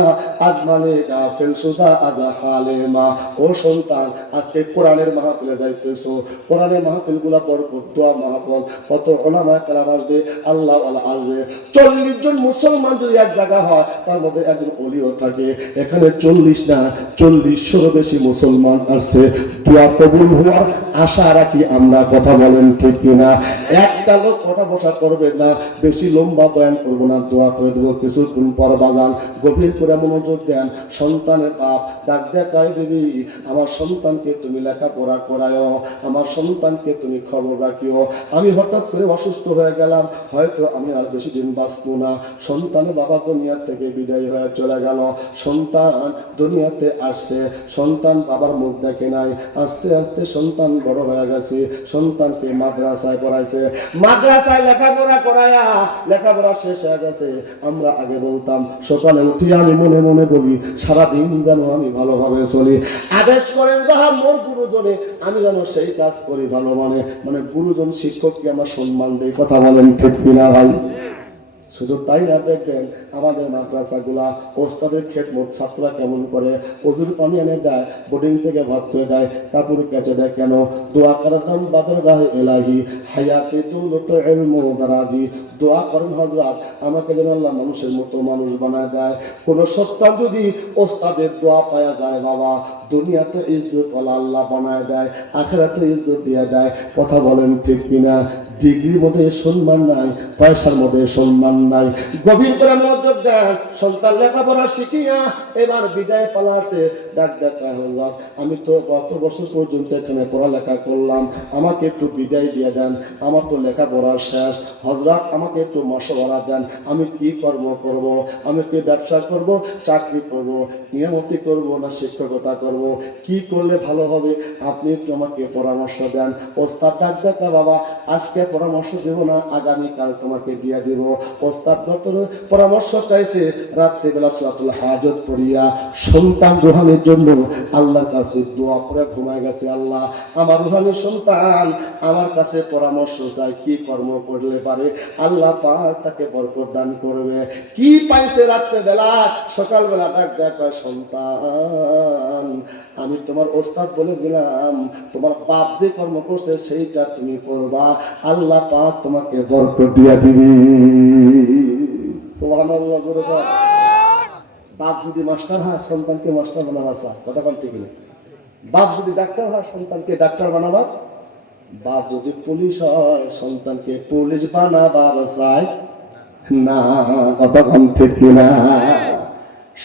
আজমালে গাফেল সুদা আজা হালে মা। ও সন্তান, আজকে কোরআনের মাহফিলে যাইতেছো, কোরআনের মাহফিলগুলা বরকত, দোয়া মাহফিল, কত উলামা কেরাম আসবে, আল্লাহ ওয়ালা আসবে। 40 জন মুসলমান যদি এক জায়গা হয়, তার মধ্যে একজন ওলিও থাকে। এখানে 40 না 40-এরও বেশি মুসলমান আসছে। দোয়া কবুল হওয়ার আশা রাখি আমরা, কথা বলেন ঠিক কিনা? একটা লোক কথা বসা করবে না, বেশি লম্বা বয়ান করবো না, দোয়া করে দেবো কিছুক্ষণ পর। বাজান গভীর করে মনোযোগ দেন। সন্তানের বাপ ডাক দেখায়, দেবী আমার সন্তানকে তুমি লেখাপড়া করায়ও, আমার সন্তানকে তুমি খবর রাখিও। আমি হঠাৎ করে অসুস্থ হয়ে গেলাম, হয়তো আমি আর বেশি দিন বাঁচবো না। সন্তানের বাবা দুনিয়ার থেকে বিদায় হয়ে চলে গেল। সন্তান দুনিয়াতে আসছে, সন্তান বাবার মুখ দেখে নাই। আস্তে আস্তে সন্তান বড় হয়ে গেছে, সন্তানকে মাদ্রাসায় পড়াইছে, মাদ্রাসায় লেখাপড়া করায়া লেখাপড়া শেষ হয়ে গেছে। আমরা আগে বলতাম, সকালে উঠি আমি মনে মনে বলি সারাদিন যেন আমি ভালোভাবে চলি। আদেশ করেন যাহা মোর গুরুজনে, আমি যেন সেই কাজ করি ভালো। মানে গুরুজন শিক্ষককে আমার সম্মান দেয়, কথা বলেন ঠিক কিনা ভাই? শুধু তাই না, দেখবেন আমাদের মাদ্রাসাগুলা ওস্তাদের খেদমত ছাত্ররা কেমন করে, ওজুর পানি এনে দেয়, বোর্ডিং থেকে ভাত করে দেয়, কাপড় কেচে দেয়। কেন? দোয়া করতাম বাদর গাহে এলাহি হায়াতে দৌলত ইলমু দারাজি। দোয়া করেন হযরত আমাকে যেন আল্লাহ মানুষের মতো মানুষ বানায় দেয়। কোন সন্তান যদি ওস্তাদের দোয়া পাওয়া যায়, বাবা দুনিয়াতে ইজ্জত ওয়ালা আল্লাহ বানায় দেয়, আখিরাতে ইজ্জত দিয়ে দেয়, কথা বলেন ঠিক কিনা? ডিগ্রির মধ্যে সম্মান নাই, পয়সার মধ্যে সম্মান নাই। গভীর করে মনোযোগ দেন। সন্তান লেখাপড়া শিখিয়া এবার বিদায় পালাছে, ডাক দেখায় হযরত আমি তো কত বছর পর্যন্ত এখানে পড়ালেখা করলাম, আমাকে একটু বিদায় দিয়ে দেন, আমার তো লেখাপড়া শেষ। হযরত আমাকে একটু মশওয়ারা দেন, আমি কি কর্ম করব? আমি কি ব্যবসা করব, চাকরি করব, ইমামতি করব, না শিক্ষকতা করব? কি করলে ভালো হবে? আপনি একটু আমাকে পরামর্শ দেন। ওস্তাদ ডাক দেখা, বাবা আজকে পরামর্শ দেব না, আগামীকাল তোমাকে দিয়ে দেব। ওস্তাদ যত পরামর্শ চাইছে, রাত্রিবেলা সূরাতুল হাজত পড়িয়া সন্তান রুহানির জন্য আল্লাহর কাছে দোয়া করে ঘুমায় গেছে। আল্লাহ, আমার রুহানি সন্তান আমার কাছে পরামর্শ চাই, কি কর্ম করলে পারে আল্লাহ পাক তাকে বরকত দান করবে। কি পাইছে রাত্রিবেলা? সকালবেলা ডাক দেয়, কয় সন্তান, আমি তোমার ওস্তাদ বলে দিলাম, তোমার বাপ যে কর্ম করছে সেইটা তুমি করবা, আল্লাহ পাক তোমাকে বরকত দিয়া দিবে। সুবহানাল্লাহ। বাপ যদি মাস্টার হয় সন্তানকে মাস্টার বানাবার চায়, কথা বল ঠিক না? বাপ যদি ডাক্তার হয় সন্তানকে ডাক্তার বানাবার, বাপ যদি পুলিশ হয় সন্তানকে পুলিশ বানাবার চায় না, কথা বল ঠিক না?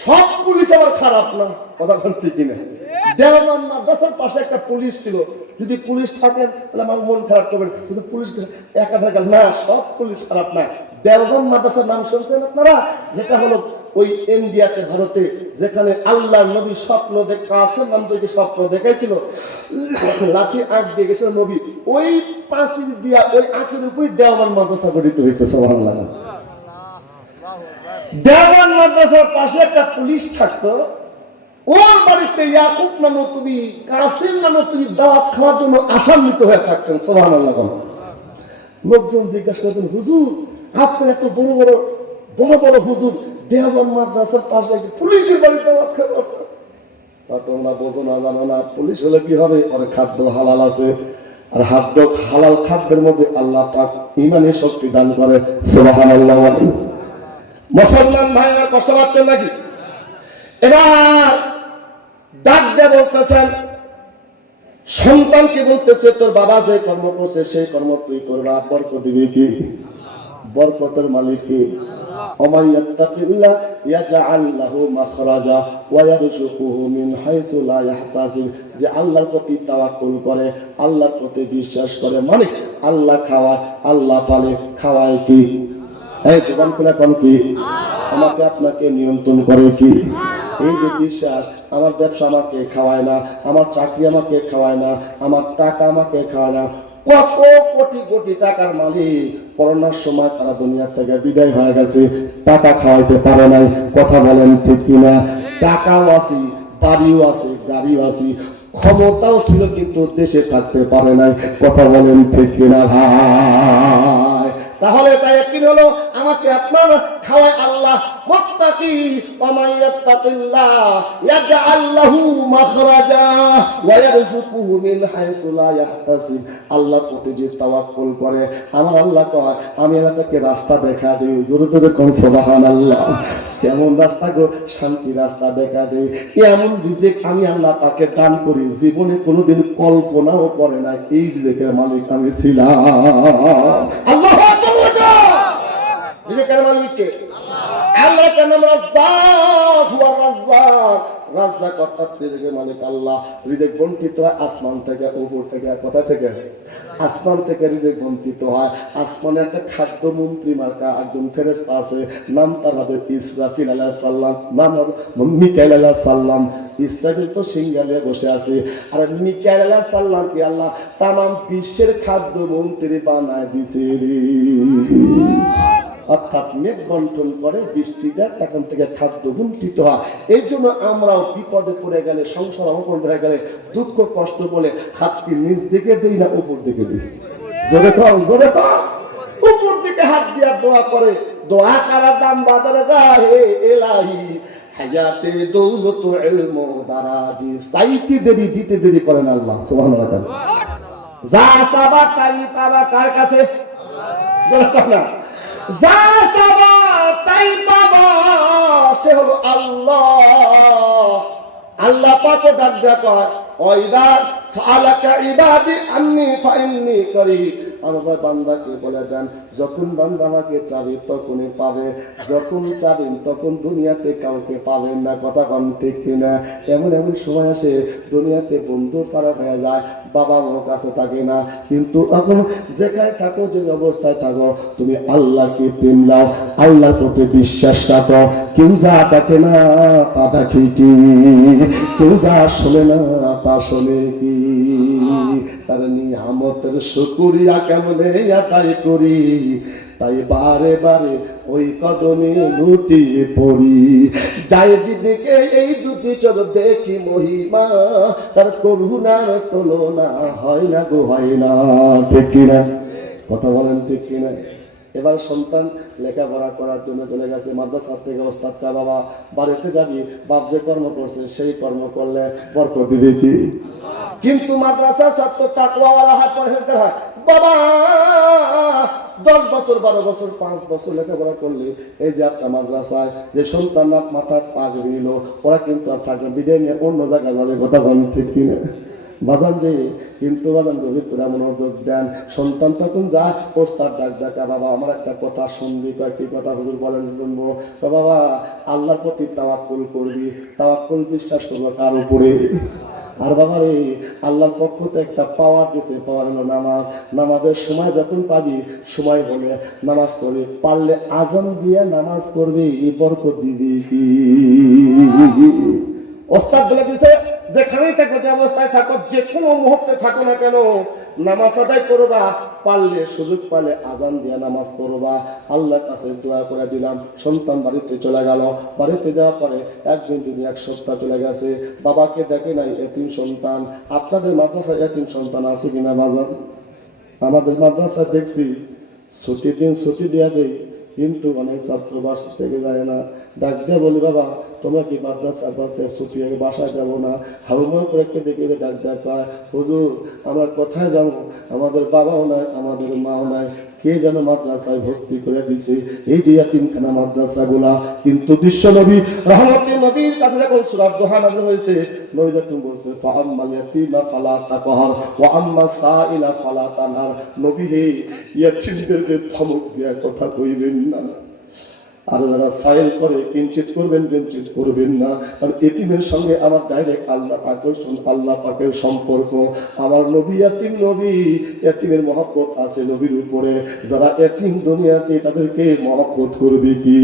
সব পুলিশ আবার খারাপ না, কথা বল ঠিক না? দেওয়ান মাদ্রাসার পাশে একটা পুলিশ ছিল, যদি পুলিশ থাকেন তাহলে আমার মন খারাপ করবেন, যদি পুলিশ একা থাকেন না, সব পুলিশ খারাপ না। দেওয়ান মাদ্রাসার নাম শুনছেন আপনারা? যেটা হলো ওই ইন্ডিয়াতে, ভারতে, যেখানে আল্লাহ নবী স্বপ্ন কাসেম নাম থেকে স্বপ্ন দেখাইছিল, লাঠি আঁক দিয়ে গেছিল নবী, ওই পাঁচটি দিয়া ওই আঁকের উপরে দেওয়ান মাদ্রাসা গঠিত হয়েছে। সুবহানাল্লাহ। দেওয়ান মাদ্রাসার পাশে একটা পুলিশ থাকতো, ওর বাড়িতে ইয়াকুব নামে তুমি, কাসিম নামে তুমি দাওয়াত খাওয়ার জন্য আসান্বিত হয়ে থাকতেন। সুবহানাল্লাহ। লোকজন জিজ্ঞাসা করতেন, হুজুর আপনার এত বড় বড় বড় বড় হুজুর দেওয়ান মাদ্রাসার পাশে পুলিশের বাড়িতে দাওয়াত খাওয়াচ্ছে? তোমরা বোঝো না, জানো না, পুলিশ হলে কি হবে? ওর খাদ্য হালাল আছে, আর হালাল খাদ্যের মধ্যে আল্লাহ পাক ঈমানের শক্তি দান করে। সুবহানাল্লাহ। মুসলমান ভাইরা কষ্ট পাচ্ছেন নাকি? এবার ডাক দিয়ে বলতেছেন, সন্তানকে বলতেছে, তোর বাবা যে কর্ম করছে সেই কর্ম তুই করবা, বরকত দিবে কি? বরকতের মালিক কি? ওয়া ইয়াত্তাকিল্লাহ ইয়াজআল লাহু মাখরাজা ওয়া ইয়ারযুকুহু মিন হাইসু লা ইয়াহতাসিব। যে আল্লাহর প্রতি তাওয়াক্কুল করে, আল্লাহর প্রতি বিশ্বাস করে, মানে আল্লাহ খাওয়ায়, আল্লাহ পালে, খাওয়ায় কি? এই জবান খুলে কোন কি? আমাকে আপনাকে নিয়ন্ত্রণ করে কি? এই যে বিশ্বাস, আমার ব্যবসা আমাকে খাওয়ায় না, আমার চাকরি আমাকে খাওয়ায় না, আমার টাকা আমাকে খাওয়ায় না। কত কোটি কোটি টাকার মালিক করোনার সময় তারা দুনিয়া থেকে বিদায় হয়ে গেছে, টাকা খাওয়াইতে পারে নাই। কথা বলেন ঠিক কিনা? টাকাও আছে, বাড়িও আছে, গাড়িও আছে, ক্ষমতাও ছিল, কিন্তু দেশে থাকতে পারে নাই। কথা বলেন ঠিক কিনা ভাই? তাহলে তাই কি হলো? আমাকে আপনার খাওয়ায় আল্লাহ। মুত্তাকি ওয়া মান ইয়াত্তাকিল্লাহ ইয়াজআল লাহু মাখরাজা ওয়া ইয়ারযুকুহু মিন হাইসু লা ইয়াহতাসিব। আল্লাহর প্রতি যে তাওয়াক্কুল করে, আমার আল্লাহ কয় আমি তাকে রাস্তা দেখা দেই। জোরে জোরে কোন সুবহানাল্লাহ। কেমন রাস্তা গো? শান্তি রাস্তা দেখা দেই। এমন রিজিক আমি আল্লাহ তাকে দান করি, জীবনে কোনোদিন কল্পনাও করে নাই এই রিজিকের মালিক আমি ছিলাম। আল্লাহু আকবার। রিজিকের মালিক কে? আল্লাহ। কেন? রাজ্জাক, হুয়া রাজ্জাক। রাজ্জাক অর্থাৎ রিজিকের মালিক আল্লাহ। রিজিক বন্টিত হয় আসমান থেকে, উপর থেকে। আর কোথা থেকে? আসমান থেকে রিজিক বন্টিত হয়। আসমানে একটা খাদ্য মন্ত্রী মার্কা একজন ফেরেশতা আছে, নাম তার হযরত ইসরাফিল আলাইহিস সালাম, নাম মিকাইল আলাইহিস সালাম। ইসরাফিল তো সিংহালে বসে আছে, আর মিকাইল আলাইহিস সালাম কি আল্লাহ তামাম বিশ্বের খাদ্য মন্ত্রী বানায় দিছে রে। অর্থাৎ মেঘ বন্টন করে, বৃষ্টিটা তখন থেকে খাদ্য বন্টিত হয়। এই জন্য আমরাও বিপদে পড়ে গেলে, সংসার অবপন্ন হয়ে গেলে, দুঃখ কষ্ট বলে হাত কি নিচ দিকে দিই না উপর দিকে দিই? জোরে কর, জোরে কর। উপর দিকে হাত দিয়া দোয়া করে। দোয়া করার দাম বাজারে যায়। হে এলাহি হায়াতে দৌলত ইলম দারাজি। চাইতে দেরি, দিতে দেরি করেন আল্লাহ। সুবহানাল্লাহ। যা চাবা তাই পাবা কার কাছে? জোরে কর না। যা চাবা তাই পাবা, সে হলো আল্লাহ। আল্লাহ পাক ডাক দেয়া কয়, ওয়াইদা সালাকা ইবাদি আন্নী ফাইন্নী করিব। আমার বান্দাকে বলে দেন, যখন বান্দা আমাকে চাবে তখনই পাবে, যখন চাবেন তখন দুনিয়াতে কাউকে পাবেন না। কথা কন ঠিক কিনা? এমন এমন সময় আসে দুনিয়াতে বন্ধু খারাপ হয়ে যায়, বাবা মার কাছে থাকে না, কিন্তু এখন যেখানে থাকো, যে অবস্থায় থাকো, তুমি আল্লাহকে প্রেম দাও, আল্লাহর প্রতি বিশ্বাস রাখো। কেউ যা দেখে না তা দেখে কি, কেউ যা শোনে না তা শোনে কি, তার নিয়ামতের শুকরিয়া কেমনে আদায় করি, তাই বারে বারে ওই কদমে লুটিয়ে পড়ি। যাই যেদিকে এই দুটি চোখ দেখি মহিমা, তার করুণার তুলনা হয় না গো, হয় না। ঠিক কিনা? কথা বলেন ঠিক কিনা? এবার সন্তান লেখাপড়া করার জন্য চলে গেছে মাদ্রাসা থেকে, ওস্তাদ কা বাবা বাড়িতে যাবি, বাপ যে কর্ম করছে সেই কর্ম করলে বরকত দিবে কি? কিন্তু মাদ্রাসা ছাত্র তাকওয়াওয়ালা হয়, পরহেজগার হয়। বাবা 10 বছর 12 বছর 5 বছর লেখাপড়া করলে এই যে আপনার মাদ্রাসায় যে সন্তান মাথা পাগড়ি নিল, ওরা কিন্তু আর থাকবে, বিদায় নিয়ে অন্য জায়গায় যাবে। কথা বলেন ঠিক কিনা? বাজান দিয়ে কিন্তু বাজান গভীর করে মনোযোগ দেন। সন্তান তখন যায়, ওস্তাদ ডাক ডাকা, বাবা আমার একটা কথা শুনবি। কয়েকটি কথা হুজুর বলেন, শুনবো। বাবা আল্লাহর প্রতি তাওয়াক্কুল করবি, তাওয়াক্কুল বিশ্বাস করবো কার উপরে? আর বাবা রে, আল্লাহর পক্ষ থেকে একটা পাওয়ার দিছে, পাওয়ার হলো নামাজ। নামাজের সময় যখন পাবি, সময় হলে নামাজ পড়বি, পারলে আজান দিয়ে নামাজ পড়বি, বরকত দিবি কি? ওস্তাদ বলে দিছে, যেখানেই থাকো, যে অবস্থায় থাকো, যে কোনো মুহূর্তে থাকো না কেন, নামাজ আদায় করবা, পারলে সুযোগ পালে আজান দিয়ে নামাজ পড়বা। আল্লাহর কাছে দোয়া করে দিলাম। সন্তান বাড়িতে চলে গেল। বাড়িতে যাওয়ার পরে একদিন দুদিন 1 সপ্তাহ চলে গেছে, বাবাকে দেখে নাই। এতিম সন্তান। আপনাদের মাদ্রাসায় এতিম সন্তান আছে কিনা বাজার? আমাদের মাদ্রাসায় দেখছি ছুটির দিন ছুটি দেওয়া দেয়, কিন্তু অনেক ছাত্র বাসা থেকে যায় না। ডাক দিয়ে বলি, বাবা তোমরা কি মাদ্রাসা করতে ছুটি আগে বাসায় যাবো না? হারুমার করে দেখে ডাক দেয়, কয় হুজুর আমরা কোথায় যাবো, আমাদের বাবাও নাই, আমাদের মাও নাই, কে যেন মাদ্রাসায় ভর্তি করে দিছে। এই যে ইয়াতিমখানা মাদ্রাসাগুলা। কিন্তু বিশ্ব নবী রহমতের নবীর কাছে যখন সূরা দোহা নাযিল হয়েছে, নবী যখন বলছে ফাআম্মাল ইয়াতীমা ফালা তাকহার ওয়া আম্মাস সাইলা ফালা তানহার, নবী হে ইয়াতিমদেরকে ধমক দিয়ে কথা কইবেন না, আর যারা সাইল করে কিঞ্চিত করবেন, কিঞ্চিত করবেন না। আর এতিমের সঙ্গে আমার ডাইরেক্ট আল্লাহ আকর্ষণ, আল্লাহ পাকের সম্পর্ক। আমার নবী এতিম নবী, এতিমের মহব্বত আছে নবীর উপরে। যারা এতিম দুনিয়াতে, তাদেরকে মহব্বত করবে কি?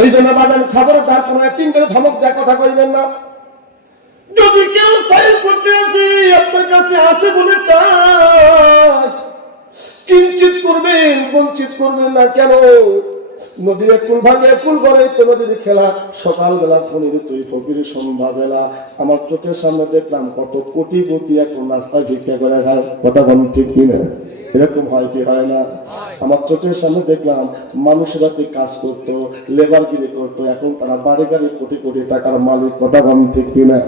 এই জন্য বাজান খবরদার কোন এতিমদের ধমক দেওয়ার কথা কইবেন না। যদি কেউ সাইল করতে আসে, আপনার কাছে আসে বলে চায়, কিঞ্চিত করবেন, বঞ্চিত করবেন না। কেন? নদীর কুল ভাঙে, কুল গড়ে তো নদীর খেলা। সকালবেলা ধনীর তুই ফকির, সন্ধ্যাবেলা। আমার চোখের সামনে দেখলাম কত কোটিপতি এখন রাস্তায় ভিক্ষা করে খায়। কথা বল ঠিক কিনা? এরকম হয় কি হয় না? আমার চোখের সামনে দেখলাম মানুষের হাতে কাজ করতো, লেবার গিরি করতো, এখন তারা বাড়ি গাড়ি কোটি কোটি টাকার মালিক। কথা বল ঠিক কিনা?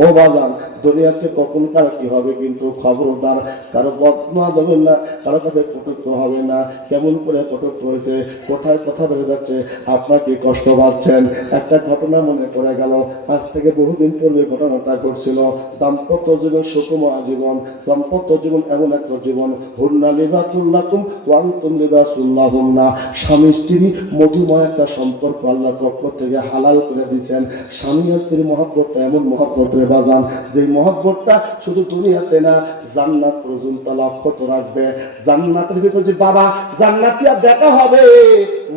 ও বাজান, দুনিয়াতে কখন কার কি হবে, কিন্তু খবরদার কারো বদনা দেবেন না, কারো কাছে কটুক্ত হবে না। কেমন করে কটুক্ত হয়েছে, কোথায় কথা বেড়ে যাচ্ছে, আপনার কি কষ্ট পাচ্ছেন? একটা ঘটনা মনে পড়ে গেল, আজ থেকে বহুদিন পূর্বে ঘটনাটা ঘটছিল। দাম্পত্য জীবন সুকুমার জীবন। দাম্পত্য জীবন এমন একটা জীবন, হুন্না লিবাসুল্লাকুম ওয়া আনতুম লিবাসুল্লাহুন্না। স্বামী স্ত্রী মধুময় একটা সম্পর্ক আল্লাহর পক্ষ থেকে হালাল করে দিয়েছেন। স্বামী আর স্ত্রীর মহব্বতটা এমন মহব্বত রে বাজান, যে মহব্বতটা শুধু দুনিয়াতে না, জান্নাত পর্যন্ত লক্ষ্য রাখবে। জান্নাতের ভিতরে যে বাবা জান্নাতিয়া দেখা হবে,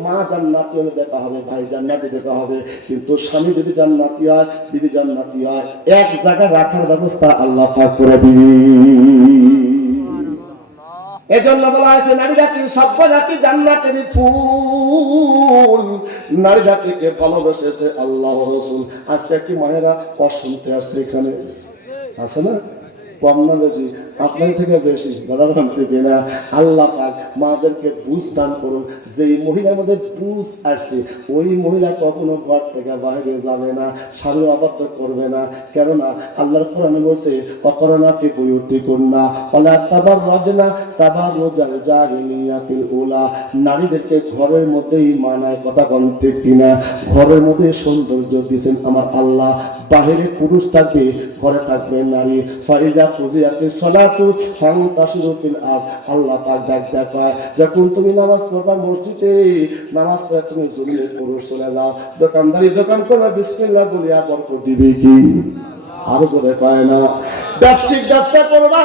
মা জান্নাতি হলে দেখা হবে, ভাই জান্নাতি দেখা হবে। কিন্তু স্বামী যদি জান্নাতি হয়, বিবি জান্নাতি হয়, এক জায়গায় রাখার ব্যবস্থা আল্লাহ পাক করে দিবে। এজন্য বলা হয়েছে নারী জাতি সভ্য জাতি জান্নাতের ফুল। নারী জাতিকে ভালোবেসেছে আল্লাহ রাসূল। আজকে কি মায়েরা পর শুনতে আসছে, এখানে আছে না? কম না বেশি? আপনার থেকে বেশি। বরাবর থেকে না। আল্লাহ পাক মাদেরকে বুঝ দান করুন। যেই মহিলার মধ্যে বুঝ আসছে, ওই মহিলা কখনো ঘর থেকে বাইরে যাবে না, স্বামী অবাধ্য করবে না। কেননা আল্লাহর কোরআনে বলছে অকরনা ফি বুয়ুতিকুন্না ওয়ালা তাবাররাজনা তাবাররুজাল জাহিলিয়াতিল উলা। নারীদেরকে ঘরের মধ্যেই মানায়। কথা বলতে কিনা? ঘরের মধ্যে সৌন্দর্য দিয়েছেন আমার আল্লাহ। বাহিরে পুরুষ থাকবে, ঘরে থাকবে নারী। ফাইজা কুজিয়াতিস সালাতু ফান্তাশিরু ফিল আরদ। আল্লাহ পাক ডাক দেয়, যখন তুমি নামাজ পড়বা মসজিদে, নামাজ পড়ে তুমি জমিনে পুরুষ চলে যাও, দোকানদারি দোকান করবা, বিসমিল্লাহ বলিয়া বরকত দিবে কি? আরো জোরে পায় না। ব্যবসায়িক ব্যবসা করবা,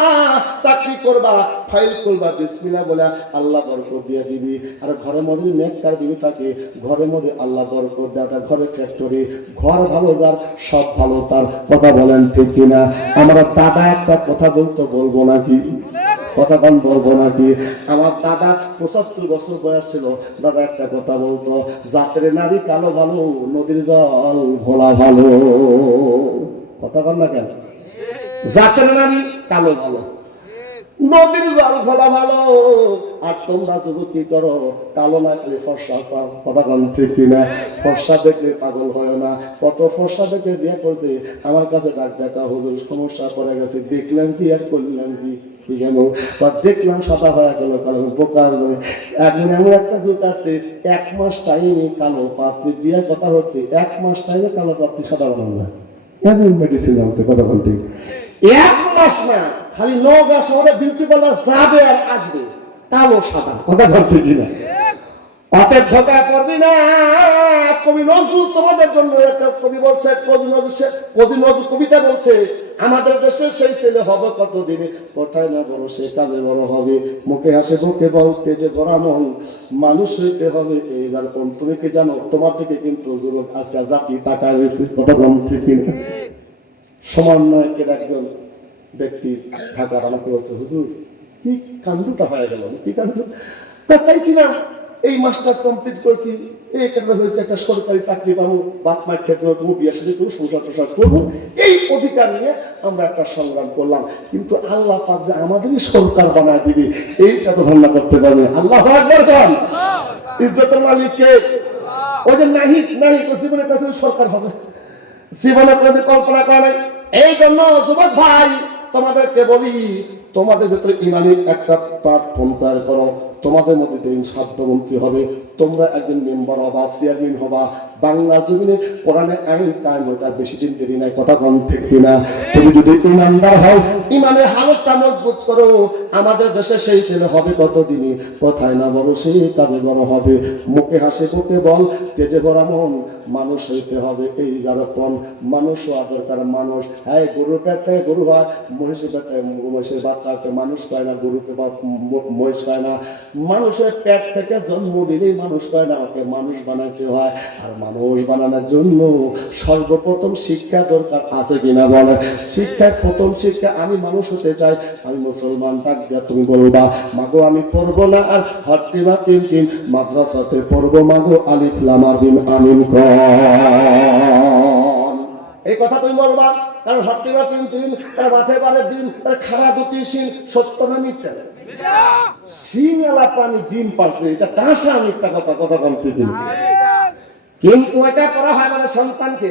চাকরি করবা, ফাইল করবা, বিসমিল্লাহ বলে আল্লাহ বরকত দিয়ে দিবি। আর ঘরের মধ্যে নেককার বিবি থাকে, ঘরের মধ্যে আল্লাহ বরকত দেয়। তার ঘরে ফ্যাক্টরি, ঘর ভালো যার সব ভালো তার। কথা বলেন ঠিক কিনা? আমরা দাদা একটা কথা বলবো নাকি? কথা কম বলবো নাকি? আমার দাদা 75 বছর বয়স ছিল, দাদা একটা কথা বলতো, জাতের নারী কালো ভালো, নদীর জল ঘোলা ভালো। কথা কম না কেন? জাতের নারী কালো ভালো, নদীর জল ঘোলা ভালো। আর তোমরা যদি কি করো, কালো না খালি ফর্সা চাও। কথা কন ঠিক কিনা? ফর্সা দেখলে পাগল হয় না। কত ফর্সা দেখে বিয়ে করছে, আমার কাছে ডাক দেখা, হুজুর সমস্যা পড়ে গেছে, দেখলাম কি আর করলাম কি কেন, বা দেখলাম সাদা হয়ে গেল, কারণ বোকার এখন এমন একটা যুগ আসছে, 1 মাস টাইমে কালো পাত্রী বিয়ের কথা হচ্ছে, 1 মাস টাইমে কালো পাত্রী সাদা বানানো যায়। এমন মেডিসিন আছে। কথা বলতে 1 মাস না, খালি 9 শহরে বিউটি পার্লার যাবে আর আসবে কালো সাদা। কথা বলতে কিনা? অতএব ধোঁকায় পড়বি না। কবি নজরুল তোমাদের জন্য একটা কবি বলছে, কবি নজরুল কবিতা বলছে, আমাদের দেশে সেই ছেলে হবে কতদিনে, কোথায় না বড় সে কাজে বড় হবে, মুখে হাসে মুখে বলতে যে বড় মন, মানুষ হইতে হবে এই কোন। তুমি কি জানো তোমার থেকে কিন্তু যুবক আজকাল জাতি তাকায় রয়েছে। কথা বলতে কিনা? সমন্বয়কের একজন ব্যক্তি ঢাকার আমাকে বলছে, হুজুর কি কাণ্ডটা হয়ে গেল, কি কাণ্ড? চাইছিলাম এই মাস্টার্স কমপ্লিট করছি, এই কারণে হয়েছে একটা সরকারি চাকরি পাবো, বাপ মায়ের ক্ষেত্রে করবো, বিয়ে সাথে করবো, সংসার টসার করবো, এই অধিকার নিয়ে আমরা একটা সংগ্রাম করলাম। কিন্তু আল্লাহ পাক যে আমাদেরই সরকার বানায় দিবে, এইটা তো ধারণা করতে পারবে। আল্লাহু আকবার বল। ইজ্জতের মালিক কে? ওই যে নাহি জীবনের কাছে সরকার হবে, জীবনে কোনোদিন কল্পনা করে নাই। এই জন্য যুবক ভাই তোমাদেরকে বলি, তোমাদের ভিতরে ইমানের একটা প্ল্যাটফর্ম তৈরি করো। তোমাদের মধ্যে দিন সাধ্যমন্ত্রী হবে, তোমরা একদিন মেম্বার হবা, চেয়ারম্যান হবা। বাংলা জমিনে কোরআনে আইন কায়েম হয়, তার বেশি দিন দেরি নাই। কথা কম ঠিক কিনা? তুমি যদি ইমানদার হও, ইমানের হালতটা মজবুত করো, আমাদের দেশে সেই ছেলে হবে কতদিনই, কোথায় না বড় সেই কাজে বড় হবে, মুখে হাসে মুখে বল তেজে ভরা মন, মানুষ হইতে হবে এই যারা পণ, মানুষ হওয়া দরকার। মানুষ, হ্যাঁ, গরুর পেট থেকে গরু হয়, মহিষের পেট থেকে মহিষের বাচ্চাকে মানুষ পায় না, গরুকে বা মহিষ পায় না। মানুষের পেট থেকে জন্ম দিলেই মানুষ পায় না, আমাকে মানুষ বানাইতে হয়। আর মানুষ বানানোর জন্য সর্বপ্রথম শিক্ষা দরকার, আছে কিনা বলে? শিক্ষার প্রথম শিক্ষা, আমি মানুষ হতে চাই, আমি মুসলমান, ডাক দিয়া তুমি বলবা, মাগো আমি পড়বো না আর হট্টিমা তিন তিন, মাদ্রাসাতে পড়বো মাগো আলিফ লাম আর বিন আমিন ক। এই কথা তুমি বলবা, কারণ হট্টিমা তিন তিন, তার মাঠে পারে দিন, তার খাড়া দুটি সিন, সত্য না মিথ্যা? সিংলা প্রাণী ডিম পারছে, এটা টাসা মিথ্যা কথা। কথা বলতে দিন, কিন্তু এটা করা হয় মানে সন্তানকে,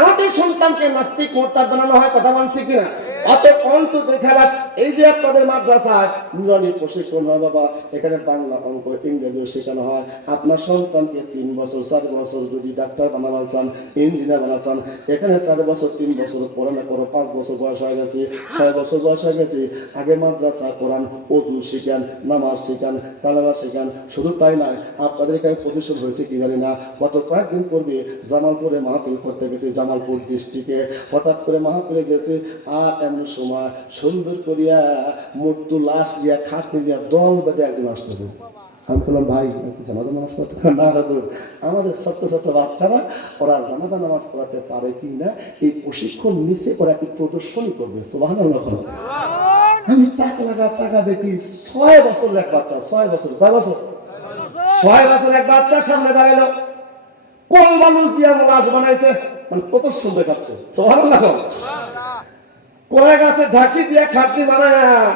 আমাদের সন্তানকে নাস্তিক মোরতাদ বানানো হয়। কথা বলতে কিনা? অত কণ্ঠ দেখে আস, এই যে আপনাদের মাদ্রাসায় নুরানি প্রশিক্ষণ হয় বাবা, এখানে বাংলা অঙ্ক ইংরেজিও শেখানো হয়। আপনার সন্তানকে 3 বছর 4 বছর যদি ডাক্তার বানানো চান, ইঞ্জিনিয়ার বানানো চান, এখানে 4 বছর 3 বছর পড়ানো করো, 5 বছর বয়স হয়ে গেছে, 6 বছর বয়স হয়ে গেছে, আগে মাদ্রাসা কোরআন ওযু শিখান, নামাজ শিখান, কালেমা শিখান। শুধু তাই নয়, আপনাদের এখানে প্রতিষ্ঠান হয়েছে কি জানি না, গত কয়েকদিন পূর্বে জামালপুরে মাহফিল করতে গেছে, জামালপুর ডিস্ট্রিক্টে হঠাৎ করে মাহফিলে গেছে। আর এমন সময় সুন্দর করিয়া মৃত্যু লাশ দিয়া খাট দিয়া দল বেঁধে একজন আসতেছে। আমি বললাম, ভাই জানাজা নামাজ পড়তে না? আমাদের ছোট্ট ছোট্ট বাচ্চারা ওরা জানাজা নামাজ পড়াতে পারে কি না এই প্রশিক্ষণ নিচে ওরা একটু প্রদর্শনী করবে। সুবহানাল্লাহ। আমি টাকা দেখি 6 বছরের এক বাচ্চা, 6 বছর, 6 বছর 6 বছরের এক বাচ্চার সামনে দাঁড়াইলো, কোন মানুষ দিয়ে লাশ বানাইছে, মানে প্রদর্শন দেখাচ্ছে। সুবহানাল্লাহ। কোলা গাছে ঢাকি দিয়ে খাটনি বানায়,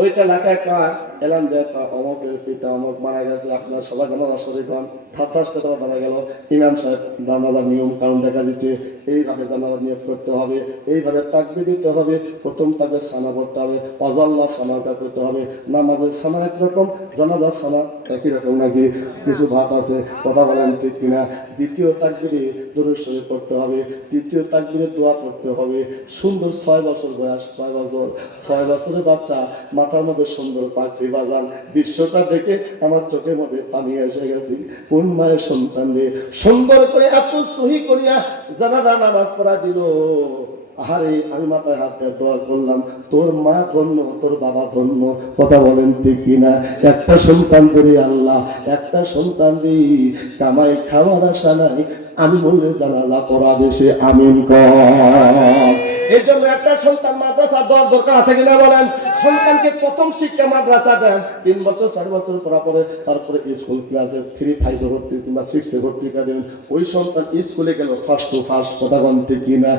ওইটা লেখায় কয় এলান দেয়, অমকের পিতা অমক মারা গেছে, আপনার সবাই জানাজা শরীক হন। ঠাস কথা বলা গেল, ইমাম সাহেব জানাজার নিয়ম কারণ দেখা দিচ্ছে, এইভাবে জানাজা নিয়ত করতে হবে, এইভাবে তাকবীর দিতে হবে, প্রথম তাকবীর সানা করতে হবে, অজাল্লাহ সানাটা করতে হবে। নামাজের সানা একরকম, জানাজার সানা একই রকম নাকি? কিছু ভাত আছে। কথা বলেন ঠিক কিনা? দ্বিতীয় তাকবীরে দরুদ শরীফ পড়তে হবে, তৃতীয় তাকবীরে দোয়া পড়তে হবে। সুন্দর 6 বছর বয়স, 6 বছর, 6 বছরের বাচ্চা, মাথার মধ্যে সুন্দর পাখি বাজান, দৃশ্যটা দেখে আমার চোখের মধ্যে পানি এসে গেছে। কোন মায়ের সন্তান রে সুন্দর করে এত সহি করিয়া জানাজা নামাজ পড়া দিল, আরে আমি মাথায় হাত দিয়ে দোয়া করলাম, তোর মা ধন্য, তোর বাবা ধন্য। কথা বলেন ঠিক কিনা? একটা সন্তান করে আল্লাহ, একটা সন্তান দিই, কামাই খাওয়ার আশা নাই, আমি বললে জানাজা পড়াবে সে, আমিন কর। এই জন্য একটা সন্তান মাদ্রাসা দেওয়ার দরকার আছে কিনা বলেন? সন্তানকে প্রথম শিক্ষা মাদ্রাসা দেন, 3 বছর 4 বছর পড়া পরে তারপরে স্কুল ক্লাসে 3-5 ভর্তি কিংবা 6 ভর্তি করেন। ওই সন্তান স্কুলে গেল ফার্স্ট টু ফার্স্ট। কথা বলতে কিনা?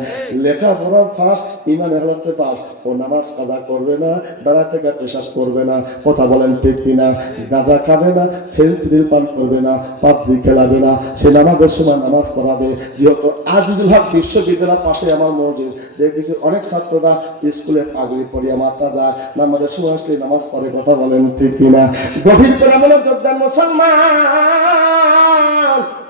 লেখাপড়া ফার্স্ট, ইমানের হালাতে পাস। ও নামাজ কাজা করবে না, দাঁড়া থেকে পেশাব করবে না। কথা বলেন ঠিক কিনা? গাঁজা খাবে না, ফেন্সিডিল পান করবে না, পাবজি খেলাবে না, সে নামাজের সময় নামাজ পড়াবে। যেহেতু আজিজুল হক বিশ্ববিদ্যালয়ের পাশে আমার মসজিদ, দেখেছি অনেক ছাত্ররা স্কুলে পাগড়ি পরিয়া মাথা যায়, নামাজের সময় আসলে নামাজ পড়ে। কথা বলেন ঠিক কিনা? গভীর করে মনোযোগ দেন মুসলমান।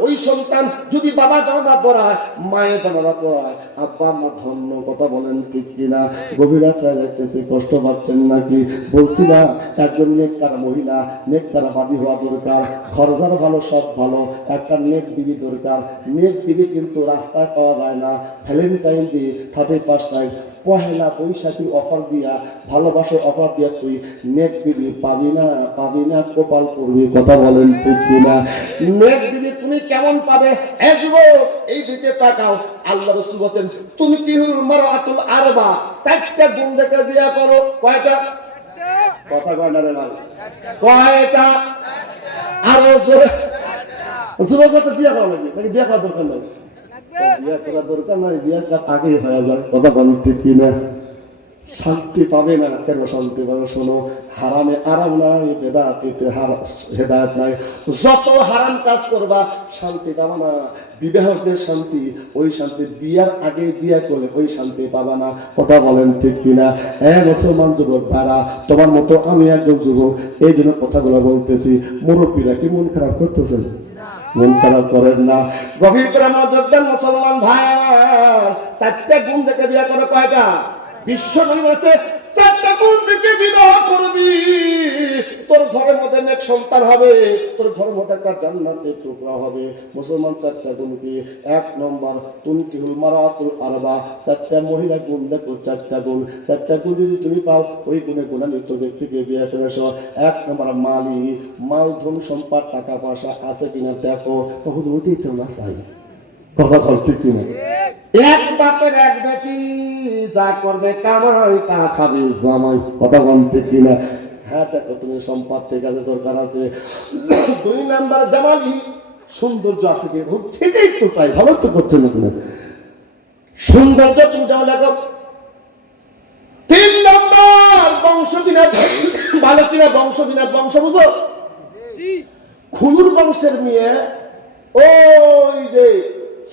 ওই সন্তান যদি বাবা জানাজা পড়ায়, মায়ের জানাজা পড়ায়, আব্বা আম্মা ধন্য। কথা বলেন ঠিক কিনা? গভীর রাত্রে যাইতেছে, কষ্ট পাচ্ছেন নাকি? বলছি না, একজন নেককার মহিলা, নেককার বাদী হওয়া দরকার। খরচার ভালো, সব ভালো, একটা নেক বিবি দরকার। নেক বিবি কিন্তু রাস্তায় পাওয়া যায় না। ভ্যালেন্টাইন ডে, 31 নাইট, পহেলা বৈশাখী অফার দিয়া, ভালোবাসার অফার দিয়া তুই নেক বিবি পাবি না, পাবি না, কপাল করবি। কথা বলেন ঠিক কিনা? নেক বিবি তুমি কেমন পাবে? এ যুবক, এই দিকে তাকাও। আল্লাহ রাসূল বলেন, তুমি কি হুল মারআতুল আরবা, 4টা গুণ দেখে বিয়া করো। কয়টা? কথা কয় না রে ভাই, কয়টা? আরো জোরে। যুবক তো বিয়া করা লাগে নাকি? বিয়া করার দরকার নাই, বিয়া করার দরকার নাই, বিয়ার কাজ আগেই হয়ে যায়। কথা বলেন ঠিক কিনা? শান্তি পাবে না। কেন শান্তি পাবে? শোনো, হারামে আরাম নাই, বেদাতিতে হেদায়েত নাই। যত হারাম কাজ করবা শান্তি পাবা না। বিবাহের যে শান্তি, ওই শান্তি বিয়ার আগে বিয়া করলে ওই শান্তি পাবা না। কথা বলেন ঠিক কিনা? মুসলমান যুবক ভাড়া, তোমার মতো আমি একজন যুবক, এই জন্য কথাগুলো বলতেছি। মুরব্বীরা কি মন খারাপ করতেছেন? মন খারাপ করেন না। গভীর করে মনোযোগ দেন মুসলমান ভাই। 4টা গুণ দেখে বিয়া করে। কয়টা? বিশ্বনবী বলেছে 4টা গুণ দেখে বিবাহ করবি, তোর ঘরের মধ্যে নেক সন্তান হবে, তোর ঘরের মধ্যে একটা জান্নাতের টুকরা হবে। মুসলমান 4টা গুণ কি? 1 নম্বর, তুনকিহুল মারাতুল আরবা, 4টা মহিলা গুণ দেখো। 4টা গুণ, 4টা গুণ যদি তুমি পাও, ওই গুণে গুণান্বিত ব্যক্তিকে বিয়ে করেছো। 1 নম্বর, মালি, মাল ধন সম্পদ টাকা পয়সা আছে কিনা দেখো। কখন ওইটাই তো না চাই। কথা বলতে কিনা? এক বাপের এক বেটি, যা করবে কামাই তা খাবে জামাই। কথা বলতে কিনা? হ্যাঁ দেখো, তুমি সম্পদ ঠিক আছে, দরকার আছে। 2 নাম্বার, জামালি, সৌন্দর্য আছে কি? সেটাই তো চাই। ভালো তো করছে না তুমি, সৌন্দর্য তুমি যেমন দেখো। 3 নম্বর, বংশ কিনা, ভালো কিনা বংশ কিনা। বংশ বুঝো? খুলুর বংশের মেয়ে, ওই যে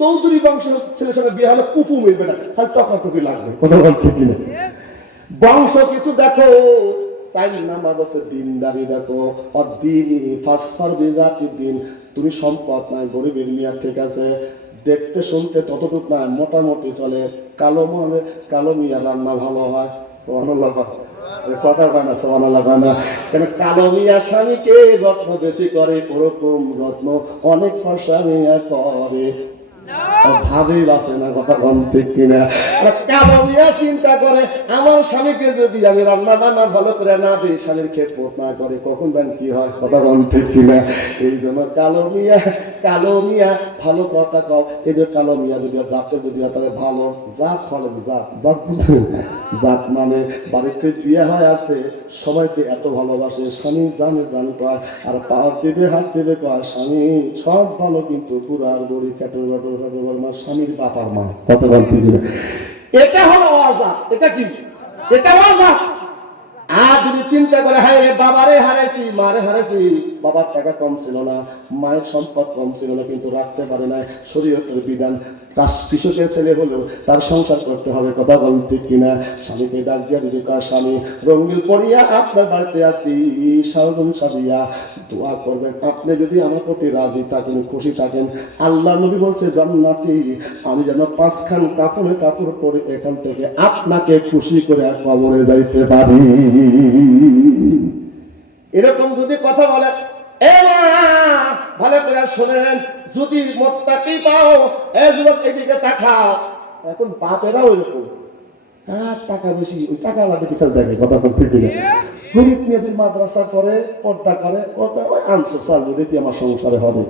চৌধুরী বংশের ছেলের সঙ্গে বিয়ে হলে কুপু মিলবে না, খালি টকাটকি লাগবে। কথা বলতে কিনা? বংশ কিছু দেখো। 4 নাম্বার হচ্ছে দিনদারি দেখো। অদ্দিনী ফাসফার বিজাতি দিন। তুমি সম্পদ নাই, গরিবের মিয়া ঠিক আছে, দেখতে শুনতে ততটুক না, মোটামুটি চলে। কালো মিয়া রান্না ভালো হয়। সুবহানাল্লাহ। কথা কয় না? সুবহানাল্লাহ কয় না? কেন? কালো মিয়া স্বামীকে যত্ন বেশি করে, ওরকম যত্ন অনেক ফর্সা মিয়া করে। ভাবে বাসে না। কথা বলতে কিনা? কালো মিয়া চিন্তা করে, আমার স্বামীকে যদি আমি রান্না বান্না ভালো করে না দিই, স্বামীর খেদমত না করে, কখন বেন কি হয়? কথা বলতে কিনা? এই জন্য কালো মিয়া ভালো কথা কও। এই যে কালো মিয়া যদি জাতের যদি তাহলে ভালো জাত হলে জাত বুঝলেন? জাত মানে বাড়িতে বিয়ে হয় আছে, সবাইকে এত ভালোবাসে, স্বামী জান কয়, আর পাও দেবে হাত দেবে কয়, স্বামী সব ভালো, কিন্তু পুরার বড়ি কাটের বাটর মা, স্বামীর বাপার মা। কথা বলতে কিনা? এটা হলো ওয়াজাত। এটা কি? এটা ওয়াজাত। আর যদি চিন্তা করে, হ্যাঁ বাবারে হারাইছি, মারে হারাইছি, বাবার টাকা কম ছিল না, মায়ের সম্পদ কম ছিল না, কিন্তু রাখতে পারে না, শরীয়তের বিধান, কৃষকের ছেলে হলেও তার সংসার করতে হবে। কথা বলতে কিনা? স্বামীকে ডাক দিয়া যদি কার, স্বামী রঙিল পড়িয়া আপনার বাড়িতে আসি, সারাদিন সাজিয়া দোয়া করবেন, আপনি যদি আমার প্রতি রাজি থাকেন, খুশি থাকেন, আল্লাহ নবী বলছে জান্নাতি, আমি যেন 5 খান কাপড় পরে এখান থেকে আপনাকে খুশি করে কবরে যাইতে পারি। এরকম যদি কথা বলে, ভালো করে শোনেন, যদি মোত্তাকি পাও, যুবক এদিকে তাকাও। এখন বাপেরাও এরকম, কার টাকা বেশি ওই টাকা লাগে বিকাল দেখে কথা বলতে কিনা গরিব নিয়ে যে মাদ্রাসা করে পর্দা করে ওই আনসোসাল দেখি আমার সংসারে হবে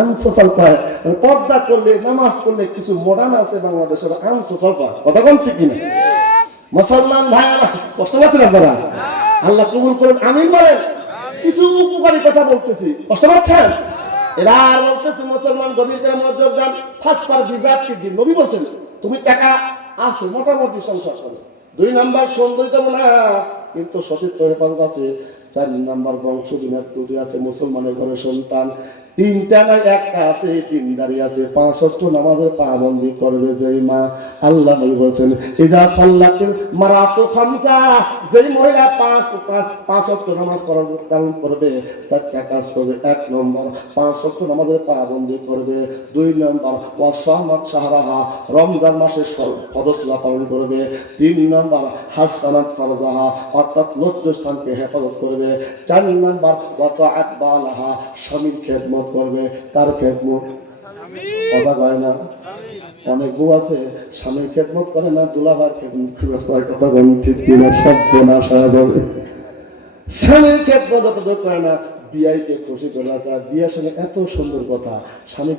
আনসোসাল পায় পর্দা করলে নামাজ করলে কিছু মডার্ন আছে বাংলাদেশে আনসোসাল পায় কথা বলতে কিনা মুসলমান ভাই কষ্ট পাচ্ছেন আপনারা আল্লাহ কবুল করুন আমিন বলেন কিছু উপকারী কথা বলতেছি কষ্ট পাচ্ছেন এবার বলতেছে মুসলমান গভীর করে মনোযোগ দেন ফার্স্ট পার বিজাত কি দিন নবী বলছেন তুমি টাকা আছে মোটামুটি সংসার চলে 2 নাম্বার সৌন্দর্য না কিন্তু সতীর্থ হেফাজত আছে 4 নাম্বার বংশ বিনার তৈরি আছে মুসলমানের ঘরে সন্তান 3টা না একটা আছে দিনদারি আছে 5 ওয়াক্ত নামাজের পাবন্দি করবে যেই মা আল্লাহ নবী বলেছেন ইজা সাল্লাতিল মারাতু খামসা যেই মহিলা 5 ওয়াক্ত নামাজ পালন করবে 4টা কাজ করবে 1 নম্বর 5 ওয়াক্ত নামাজের পাবন্দি করবে 2 নম্বর ওয়াসামাত শাহরাহা রমজান মাসে ফরজা পালন করবে 3 নম্বর হাসানাত ফরজাহা অর্থাৎ লজ্জাস্থানকে হেফাজত করবে 4 নম্বর ওয়াতাআত বালাহা স্বামীর খেদমত করবে তার খেদমত কথা কয় না অনেক বউ আছে স্বামীর খেদমত করে না দুলাভাইয়ের খেদমত করে কথা বলেন ঠিক কিনা শব্দ না সারা যাবে স্বামীর খেদমত যতটুকু করে না বিয়াইকে খুশি করে আছে আর বিয়ার সঙ্গে এত সুন্দর কথা স্বামী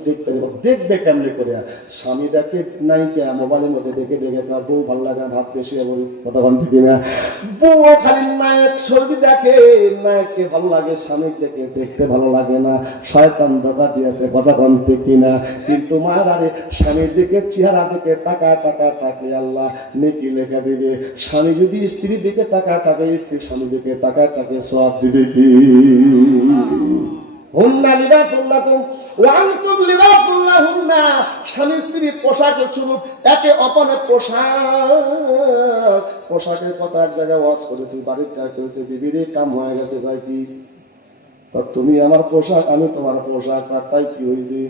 দেখবে কেমনি করে স্বামী দেখে নাইকে মোবাইলের মধ্যে দেখে দেখে বউ ভালো লাগে না ভাত বেশি বলি কথা বলতে কিনা বউ খালি নায়ক ছবি দেখে নায়ককে ভালো লাগে স্বামী দেখে দেখতে ভালো লাগে না শয়তান ধোঁকা দিয়েছে কথা বলতে কিনা কিন্তু মায়ের আরে স্বামীর দিকে চেহারা দিকে তাকায় থাকে আল্লাহ নেকি লেখা দিবে স্বামী যদি স্ত্রীর দিকে তাকায় থাকে স্ত্রী স্বামীর দিকে তাকায় থাকে সব দিবে কি হুন্না লিবাসুল লাকুম ওয়া আনতুম লিবাসুল লাহুন্না স্বামী স্ত্রী পোশাকের স্বরূপ একে অপরের পোশাকের কথা এক জায়গায় ওয়াজ করেছি বাড়ির চা করেছি বিবিরে কাম হয়ে গেছে তাই কি তুমি আমার পোশাক আমি তোমার পোশাক তাই কি হয়েছে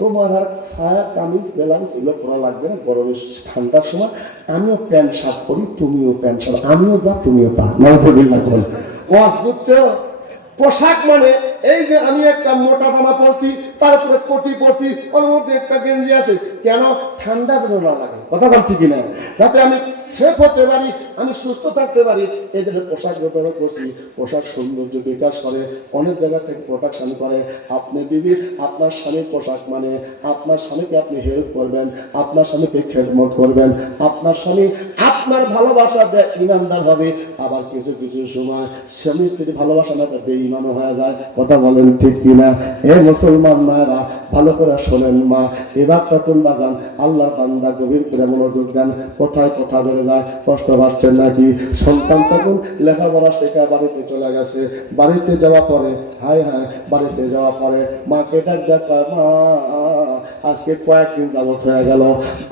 তোমার আর ছায়া কামিজ ব্লাউজ এগুলো পরা লাগবে না গরমের ঠান্ডার সময় আমিও প্যান্ট শার্ট পরি তুমিও প্যান্ট শার্ট আমিও যা তুমিও তা নাউজুবিল্লাহ বল ওয়াজ বুঝছো পোশাক মানে এই যে আমি একটা মোটা জামা পরছি তারপরে কোটি পরছি ওর মধ্যে একটা গেঞ্জি আছে কেন ঠান্ডা যেন না লাগে কথা বলছি কিনা যাতে আমি সেফ হতে পারি আমি সুস্থ থাকতে পারি এই জন্য পোশাক ব্যবহার করছি পোশাক সৌন্দর্য বিকাশ করে অনেক জায়গা থেকে প্রোটেকশন করে আপনি দিবি আপনার স্বামীর পোশাক মানে আপনার স্বামীকে আপনি হেল্প করবেন আপনার স্বামীকে খেদমত করবেন আপনার স্বামী আপনার ভালোবাসা দেয় ইমানদার হবে আবার কিছু কিছু সময় স্বামী স্ত্রী ভালোবাসা না বেঈমানও হয়ে যায় কথা বলেন ঠিক কিনা এ মুসলমান মায়েরা ভালো করে শোনেন মা এবার তখন বাজান আল্লাহর বান্দা গভীর করে মনোযোগ দেন কোথায় কথা বেড়ে যায় কষ্ট পাচ্ছেন নাকি সন্তান তখন লেখাপড়া শেখা বাড়িতে চলে গেছে বাড়িতে যাওয়া পরে হায় বাড়িতে যাওয়া পরে মাকে ডাক দেখ মা আজকে কয়েকদিন যাবত হয়ে গেল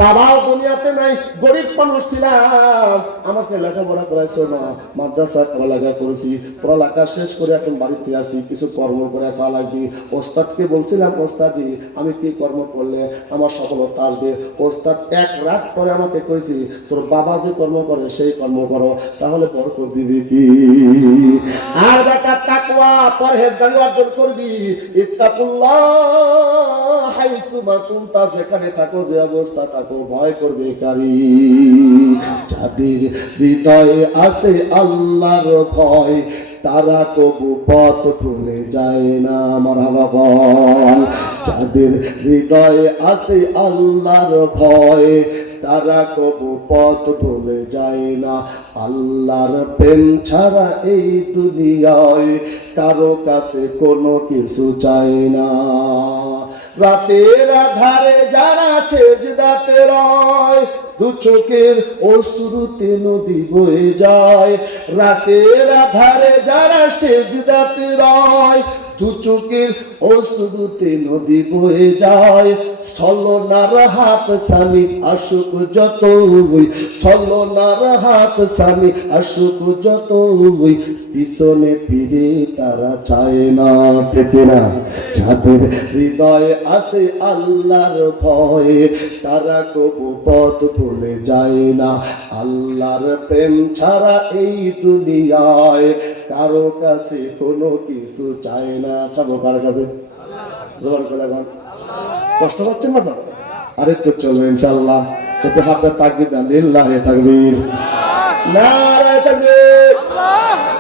বাবাও দুনিয়াতে নাই গরিব মানুষ ছিলাম আমাকে লেখাপড়া করাইছো না মাদ্রাসায় পড়ালেখা করেছি পড়ালেখা শেষ করে এখন বাড়িতে আসি কিছু কর্ম করে খাওয়া লাগবে ওস্তাদকে বলছিলাম ওস্তাদি আমি কি কর্ম করলে আমার সফলতা আসবে ওস্তাদ 1 রাত পরে আমাকে কইছি তোর বাবা যে কর্ম করে সেই কর্ম করো তাহলে বরকত দিবি কি আর বেটা তাকওয়া পরহেজগারি অর্জন করবি ইত্তাকুল্লাহ হাইসুমা কুনতা যেখানে থাকো যে অবস্থা থাকো ভয় করবে কারি যাদের হৃদয়ে আছে আল্লাহর ভয় তারা কবু পথ ভুলে যায় না মারহাবা বল যাদের হৃদয়ে আছে আল্লাহর ভয় তারা কবু পথ ভুলে যায় না আল্লাহর প্রেম ছাড়া এই দুনিয়ায় কারো কাছে কোনো কিছু চায় না রাতের আধারে যারা সেজদাতে রয় দু চোখের অশ্রুতে নদী বয়ে যায় রাতের আধারে যারা সেজদাতে রয় দু চোখের অশ্রুতে নদী বয়ে যায় ছলনার হাত স্বামী আসুক যতই ছলনার হাত স্বামী আসুক যতই পিছনে ফিরে তারা চায় না ঠিক না যাদের হৃদয়ে আছে আল্লাহর ভয় তারা কবু পথ ভুলে যায় না আল্লাহর প্রেম ছাড়া এই দুনিয়ায় কারো কাছে কোনো কিছু চায় না চাবো কার কাছে জোর করে বল কষ্ট পাচ্ছেন না তো আরেকটু চলবে ইনশাআল্লাহ একটু হাতে তাকবীর দেন, লিল্লাহি তাকবীর, নারায়ে তাকবীর।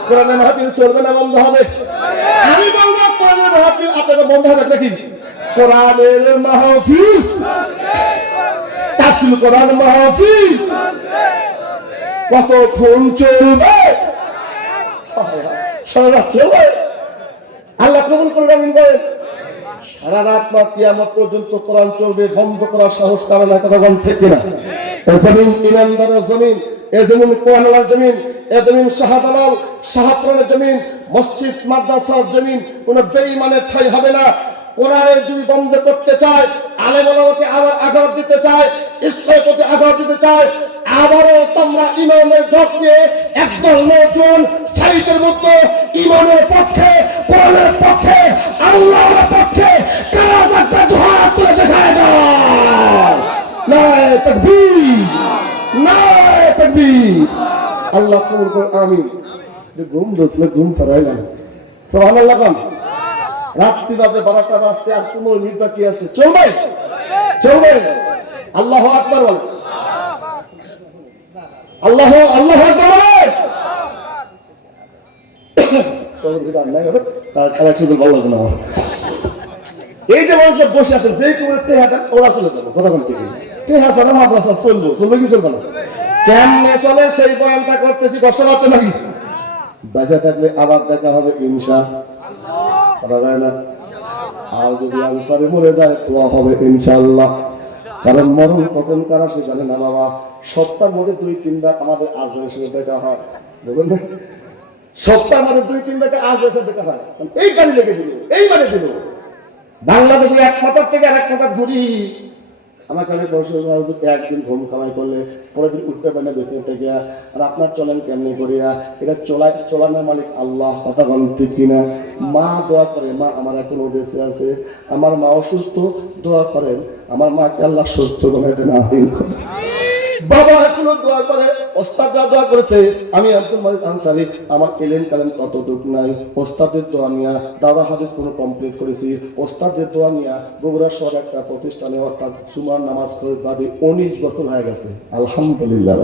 কোরআনের মাহফিল চলবে না বন্ধ হবে? আমি বলবো কোরআনের মাহফিল আপনাদের বন্ধ হবে নাকি? কোরআনের মাহফিল, তাফসীর কোরআন মাহফিল কতক্ষণ চলবে? সারা রাত চলবে? আল্লাহ কবুল করবেন বলেন? সারা রাত না, কিয়ামত পর্যন্ত কোরআন চলবে, বন্ধ করার সাহস কারণ না, কথা বল ঠিক কিনা? এই জমিন ইমানদারের জমিন, এই জমিন কোরআনের জমিন, এই জমিন শাহদালাল শাহপুরের জমিন, মসজিদ মাদ্রাসার জমিন, কোন বেঈমানের ঠাঁই হবে না। কোরআনের যদি বন্ধ করতে চায়, আলেম ওলামাকে আবার আঘাত দিতে চায়, ইসলামের প্রতি আঘাত দিতে চায়, আবারও তোমরা ইমানের জট নিয়ে একদল নতুন সাইটের মধ্যে ইমানের পক্ষে, কোরআনের পক্ষে, আল্লাহর পক্ষে কারা একটা হাত তুলে দেখায় দাও। নারায়ে তাকবীর, নারায়ে তাকবীর। আল্লাহ কবুল করে, আমিন। ঘুম দোসলে ঘুম ছাড়াই না, সুবহানাল্লাহ। কোন রাত্রি বাজে 12টা বাজতে আর 15 মিনিট বাকি আছে, চলবে? চলবে? আল্লাহু আকবার বল, আল্লাহু আল্লাহু আকবার। এই যে মানুষ বসে আছেন, যে তোমার টেহাটা ওরা চলে যাবে, কথা বলতে কি টেহা ছাড়া মাদ্রাসা চলবো, চলবে কি চলবে না? কেমনে চলে সেই বয়ানটা করতেছি, কষ্ট পাচ্ছে নাকি? বেঁচে থাকলে আবার দেখা হবে ইনশাআল্লাহ, কথা বলে না? আর যদি আনসারে মরে যায় তো হবে ইনশাআল্লাহ। কারণ মরণ কখন কারা সে জানে না বাবা। সপ্তাহের মধ্যে 2-3 বার আমাদের আজরাইলের সাথে দেখা হয়, বুঝলেন না? সপ্তাহের মধ্যে 2-3 বার আজরাইলের সাথে দেখা হয়। এই গাড়ি লেগে দিল, এই মানে দিল। বাংলাদেশে এক মাথার থেকে আরেক মাথা ঘুরি। আমার কাছে একদিন ঘুম কামাই করলে পরের দিন উঠতে পারে না বিছানা থেকে। আর আপনার চলেন কেমনি করিয়া? এটা চলানোর মালিক আল্লাহ, কথা বলেন ঠিক কিনা? মা দোয়া করে, মা আমার এখনো বেঁচে আছে, আমার মা অসুস্থ, দোয়া করেন আমার মাকে আল্লাহ সুস্থ বানাইতে না। বাবা এখনো দোয়া করে, ওস্তাদরা দোয়া করেছে। আমি আব্দুল মালিক আনসারী, আমার এলেন কালেম ততটুক নাই। ওস্তাদের দোয়া নিয়া দাদা হাদিস পুরো কমপ্লিট করেছি। ওস্তাদের দোয়া নিয়া বগুড়া শহর একটা প্রতিষ্ঠানে অর্থাৎ জুমার নামাজ করে বাদে 19 বছর হয়ে গেছে, আলহামদুলিল্লাহ।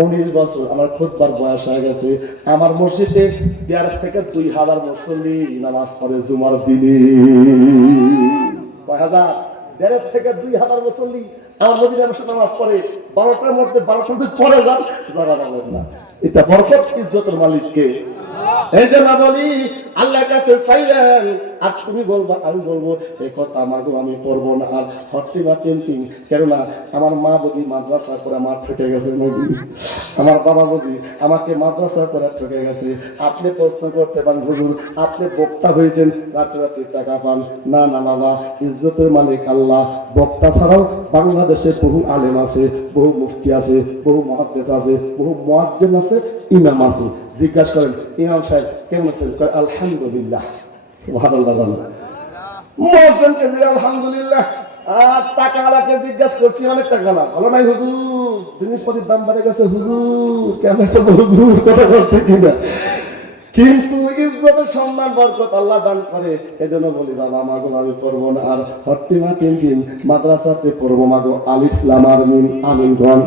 19 বছর আমার খুতবার বয়স হয়ে গেছে। আমার মসজিদে 1.5 থেকে 2,000 মুসল্লি নামাজ পড়ে জুমার দিনে। কয় হাজার? 1.5 থেকে 2,000 মুসল্লি আমার মদিনার মসজিদে নামাজ পড়ে। 12টার মধ্যে 12টা পরে যান, জায়গা পাবেন না। এটা বরকত, ইজ্জতের মালিককে। এই জন্য বলি আল্লাহর কাছে চাইলেন, আর তুমি বলবা আমি বলবো এই কথা আমাকে আমি পড়বো না। আর হট্টি বা টেন্টিং, কেননা আমার মা বুঝি মাদ্রাসা করে আমার ঠকে গেছে, আমার বাবা বুঝি আমাকে মাদ্রাসা করে ঠকে গেছে। আপনি প্রশ্ন করতে পারেন হুজুর আপনি বক্তা হয়েছেন, রাতে রাতে টাকা পান। না না বাবা, ইজ্জতের মালিক আল্লাহ। বক্তা ছাড়াও বাংলাদেশে বহু আলেম আছে, বহু মুফতি আছে, বহু মুহাদ্দিস আছে, বহু মুয়াজ্জিন আছে, ইমাম আছে। জিজ্ঞাসা করেন ইমাম সাহেব কেমন আছেন? আলহামদুলিল্লাহ, সুবহানাল্লাহ। মুয়াজ্জিনকে আলহামদুলিল্লাহ। আর টাকাওয়ালাকে জিজ্ঞাসা করছি অনেক টাকা না, ভালো নাই হুজুর, জিনিসপত্রের দাম বেড়ে গেছে হুজুর, কেমন আছে হুজুর, কথা বলতে কিনা। কিন্তু ইজ্জতের সম্মান বরকত আল্লাহ দান করে। এজন্য বলি বাবা মাগো আমি পড়বো না। আর হট্টিমা টিম মাদ্রাসাতে পড়বো মাগো, আলিফ লাম আর মিম, আমিন গণ।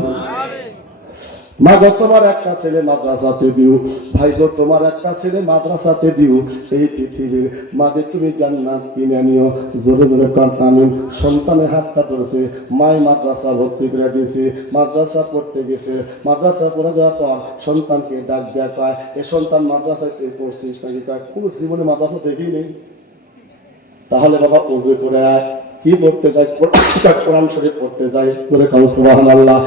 মাগো তোমার একটা ছেলে মাদ্রাসাতে দিও, ভাই গো তোমার একটা ছেলে মাদ্রাসাতে দিও। এই পৃথিবীর মাঝে তুমি জান্নাত কিনে নিও, জোরে জোরে কান আমিন। সন্তানের হাতটা ধরেছে, মাই মাদ্রাসা ভর্তি করে দিয়েছে, মাদ্রাসা পড়তে গেছে। মাদ্রাসা পড়ে যাওয়ার পর সন্তানকে ডাক দেয়া কয়, এ সন্তান মাদ্রাসায় তুই পড়ছিস নাকি? কয় পুরো জীবনে মাদ্রাসা দেখেই নেই। তাহলে বাবা ওযু করে আয়। কি পড়তে চাই? কোরআন শরীফ পড়তে চাই, বলে কাউ সুবহানাল্লাহ।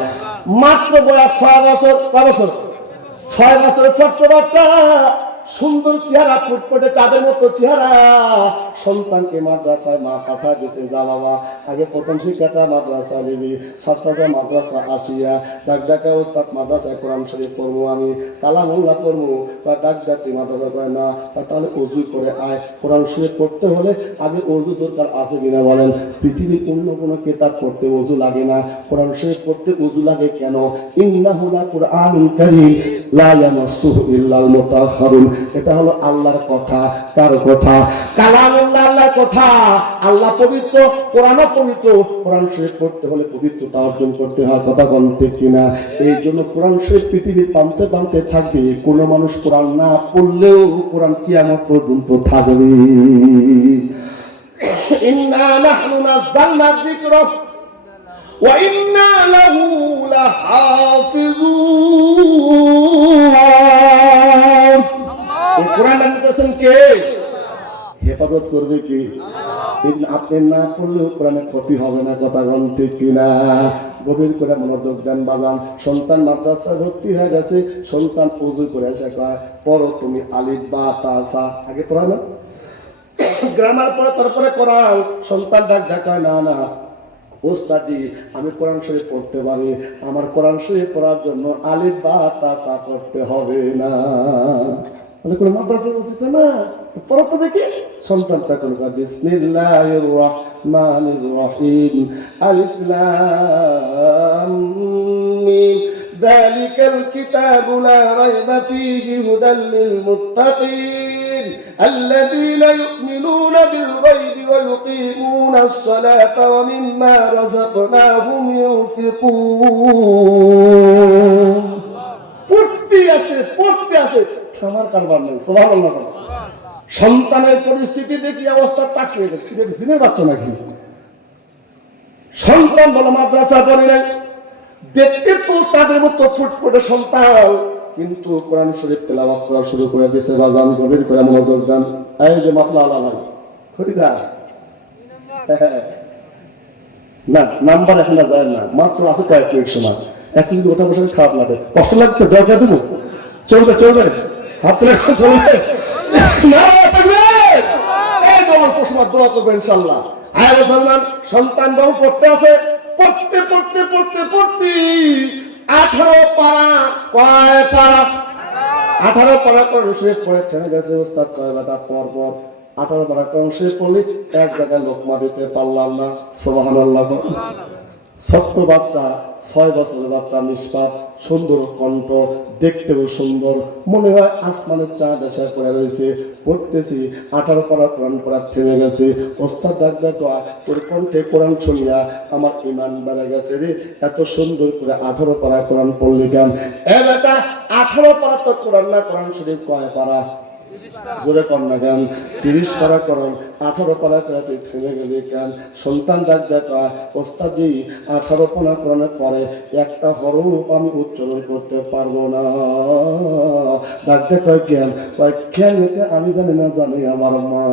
মাত্র বয়স 6 বছর। 6 বছরের ছোট্ট বাচ্চা, সুন্দর চেহারা, ফুটফুটে চাঁদের মতো চেহারা। সন্তানকে মাদ্রাসায় মা পাঠা দিয়েছে, যা বাবা আগে প্রথম শিক্ষাটা মাদ্রাসা নিবি। ছাত্ররা মাদ্রাসা আসিয়া ডাক ডাকা ওস্তাদ মাদ্রাসায় কোরআন শরীফ পড়বো, আমি কালামুল্লাহ পড়বো। বা ডাক ডাকতে মাদ্রাসা করে না, তাহলে ওযু করে আয়। কোরআন শরীফ পড়তে হলে আগে ওযু দরকার আছে কিনা বলেন? পৃথিবীর অন্য কোনো কিতাব পড়তে ওযু লাগে না, কোরআন শরীফ পড়তে ওযু লাগে কেন? ইন্নাহু লা কুরআনুল কারীম লা ইয়ামাসসুহু ইল্লাল মুতাহহারুন। এটা হলো আল্লাহর কথা। কার কথা? কালামুল্লাহ, আল্লাহর কথা। আল্লাহ পবিত্র, কোরআনও পবিত্র। কোরআন শরীফ পড়তে হলে পবিত্রতা অর্জন করতে হয়, কথা বলেন ঠিক কিনা? এই জন্য কোরআন শরীফ পৃথিবীর প্রান্তে প্রান্তে থাকবে। কোন মানুষ কোরআন না পড়লেও কোরআন কিয়ামত পর্যন্ত থাকবে। ইন্না নাহনু নাযালনা যিকরা ওয়া ইন্না লাহু লাহাফিজুন। এই কোরআন দিতেছেন কে? হেফাজত করবে কে? আপনি না পড়লেও কোরআনের ক্ষতি হবে না, কথা বলেন ঠিক কিনা? গভীর করে মনোযোগ দেন বাজান। সন্তান মাদ্রাসায় ভর্তি হয়ে গেছে, সন্তান ওযু করে এসে কয় পড়ো তুমি আলিফ বা তা সা। আগে পড়ায় না, গ্রামার পরে তারপরে কোরআন। সন্তান ডাক ডাকায় না না ওস্তাদজি আমি কোরআন শরীফ পড়তে পারি, আমার কোরআন শরীফ পড়ার জন্য আলিফ বা তা সা পড়তে হবে না। বলে কোন মাদ্রাসা উচিত না, পড়ো তো দেখি। সন্তান তখন বিসমিল্লাহির রহমানির রহিম আলিফ লাম মিম যালিকাল কিতাবু লা রাইবা ফীহি হুদাল লিল মুত্তাকিন আল্লাযীনা ইউমিনুনা বিল গায়বি ওয়া ইউকিমুনাস সালাতা ওয়া মিম্মা রাযাকনাহুম ইউনফিকুন। পড়তে আছে থামার কারবার নেই। সুবহানাল্লাহ। সন্তানের পরিস্থিতি দেখি অবস্থা তাক হয়ে গেছে। জিনের বাচ্চা নাকি? সন্তান বলে মাদ্রাসা পড়ে নাই, দেখতে তো তাদের মতো ফুটফুটে সন্তান, কিন্তু কোরআন শরীফ তেলাওয়াত করা শুরু করে দিয়েছে। বাজান গভীর করে মনোযোগ দেন। এই যে মাতলা আলা ভাই খরিদা, না নাম্বার এখন যায় না, মাত্র আছে কয়েক মিনিট সময়। এক যদি কথা বসে খারাপ লাগে, কষ্ট লাগছে, দরকার দেবো, চলবে চলবে, হাত তুলে চলবে না থাকবে। এই বলার প্রশ্ন দোয়া করবে ইনশাল্লাহ। আয় মুসলমান, সন্তান বাবু পড়তে আছে, পড়তে পড়তে পড়তে পড়তে 18 পারা, কয় পারা? 18 পারা কোরআন শরীফ পড়ে থেমে গেছে। ওস্তাদ কয় বেটা পর পর 18 পারা কোরআন শরীফ পড়লি, এক জায়গায় লোকমা দিতে পারলাম না। সুবহানাল্লাহ। ছোট্ট বাচ্চা, 6 বছরের বাচ্চা, নিষ্পাপ, সুন্দর কণ্ঠ, দেখতেও সুন্দর, মনে হয় আসমানের চাঁদ এসে পড়ে রয়েছে। পড়তেছি 18 পারা কোরআন পড়া থেমে গেছে। ওস্তাদ ডাক ডাক তোর কণ্ঠে কোরআন শুনিয়া আমার ঈমান বেড়ে গেছে রে, এত সুন্দর করে 18 পারা কোরআন পড়লি কেন? এ বেটা 18 পারা তো কোরআন না, কোরআন শরীফ কয় পারা? জোরে কন্যা গান 30 পারা করন, 18 পারা করে তুই থেমে গেলি কেন? সন্তান ডাক দেখা ওস্তাদজি 18 পারা কোরআনের পরে একটা হরফ আমি উচ্চারণ করতে পারবো না। ডাক দেখা কেন? কেন এটা আমি জানি না, জানি আমার মা।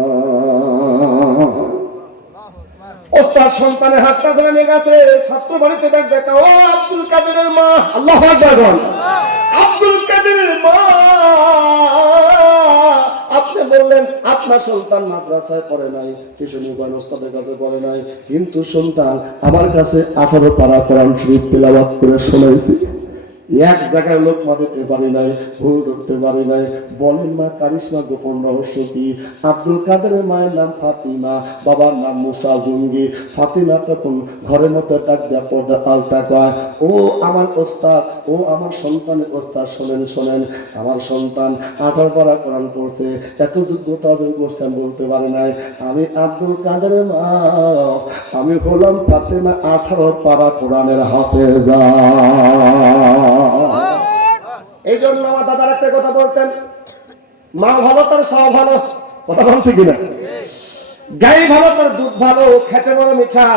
ওস্তাদ সন্তানের হাতটা ধরে নিয়ে গেছে ছাত্র বাড়িতে। ডাক দেখা ও আব্দুল কাদেরের মা। আল্লাহু আকবার। আব্দুল কাদেরের মা, আপনি বললেন আপনার সন্তান মাদ্রাসায় পড়ে নাই, কিশোরগঞ্জ ওস্তাদের কাছে পড়ে নাই, কিন্তু সন্তান আমার কাছে 18 পারা কোরআন শরীফ তেলাওয়াত করে শোনাইছি। এক জায়গায় লোকমা দিতে পারি নাই, ভুল ধরতে পারি নাই। বলেন মা কারিশমা গোপন রহস্য কি? আব্দুল কাদেরের মায়ের নাম ফাতিমা, বাবার নাম মুসা জঙ্গি। ফাতিমা তখন ঘরের মতো ডাক দেয়া পর্দা আলতা কয় ও আমার ওস্তাদ, ও আমার সন্তানের ওস্তাদ, শোনেন শোনেন, আমার সন্তান 18 পারা কোরআন পড়ছে, এত যোগ্যতা অর্জন করছে আমি বলতে পারি নাই। আমি আব্দুল কাদেরের মা, আমি হলাম ফাতিমা 18 পারা কোরআনের হাফেজা। এই জন্য আমার দাদার একটা কথা বলতেন, মা ভালো তার সব ভালো, কথা বলতে কিনা? গাই ভালো তার দুধ ভালো, খেতে বড় মিঠা।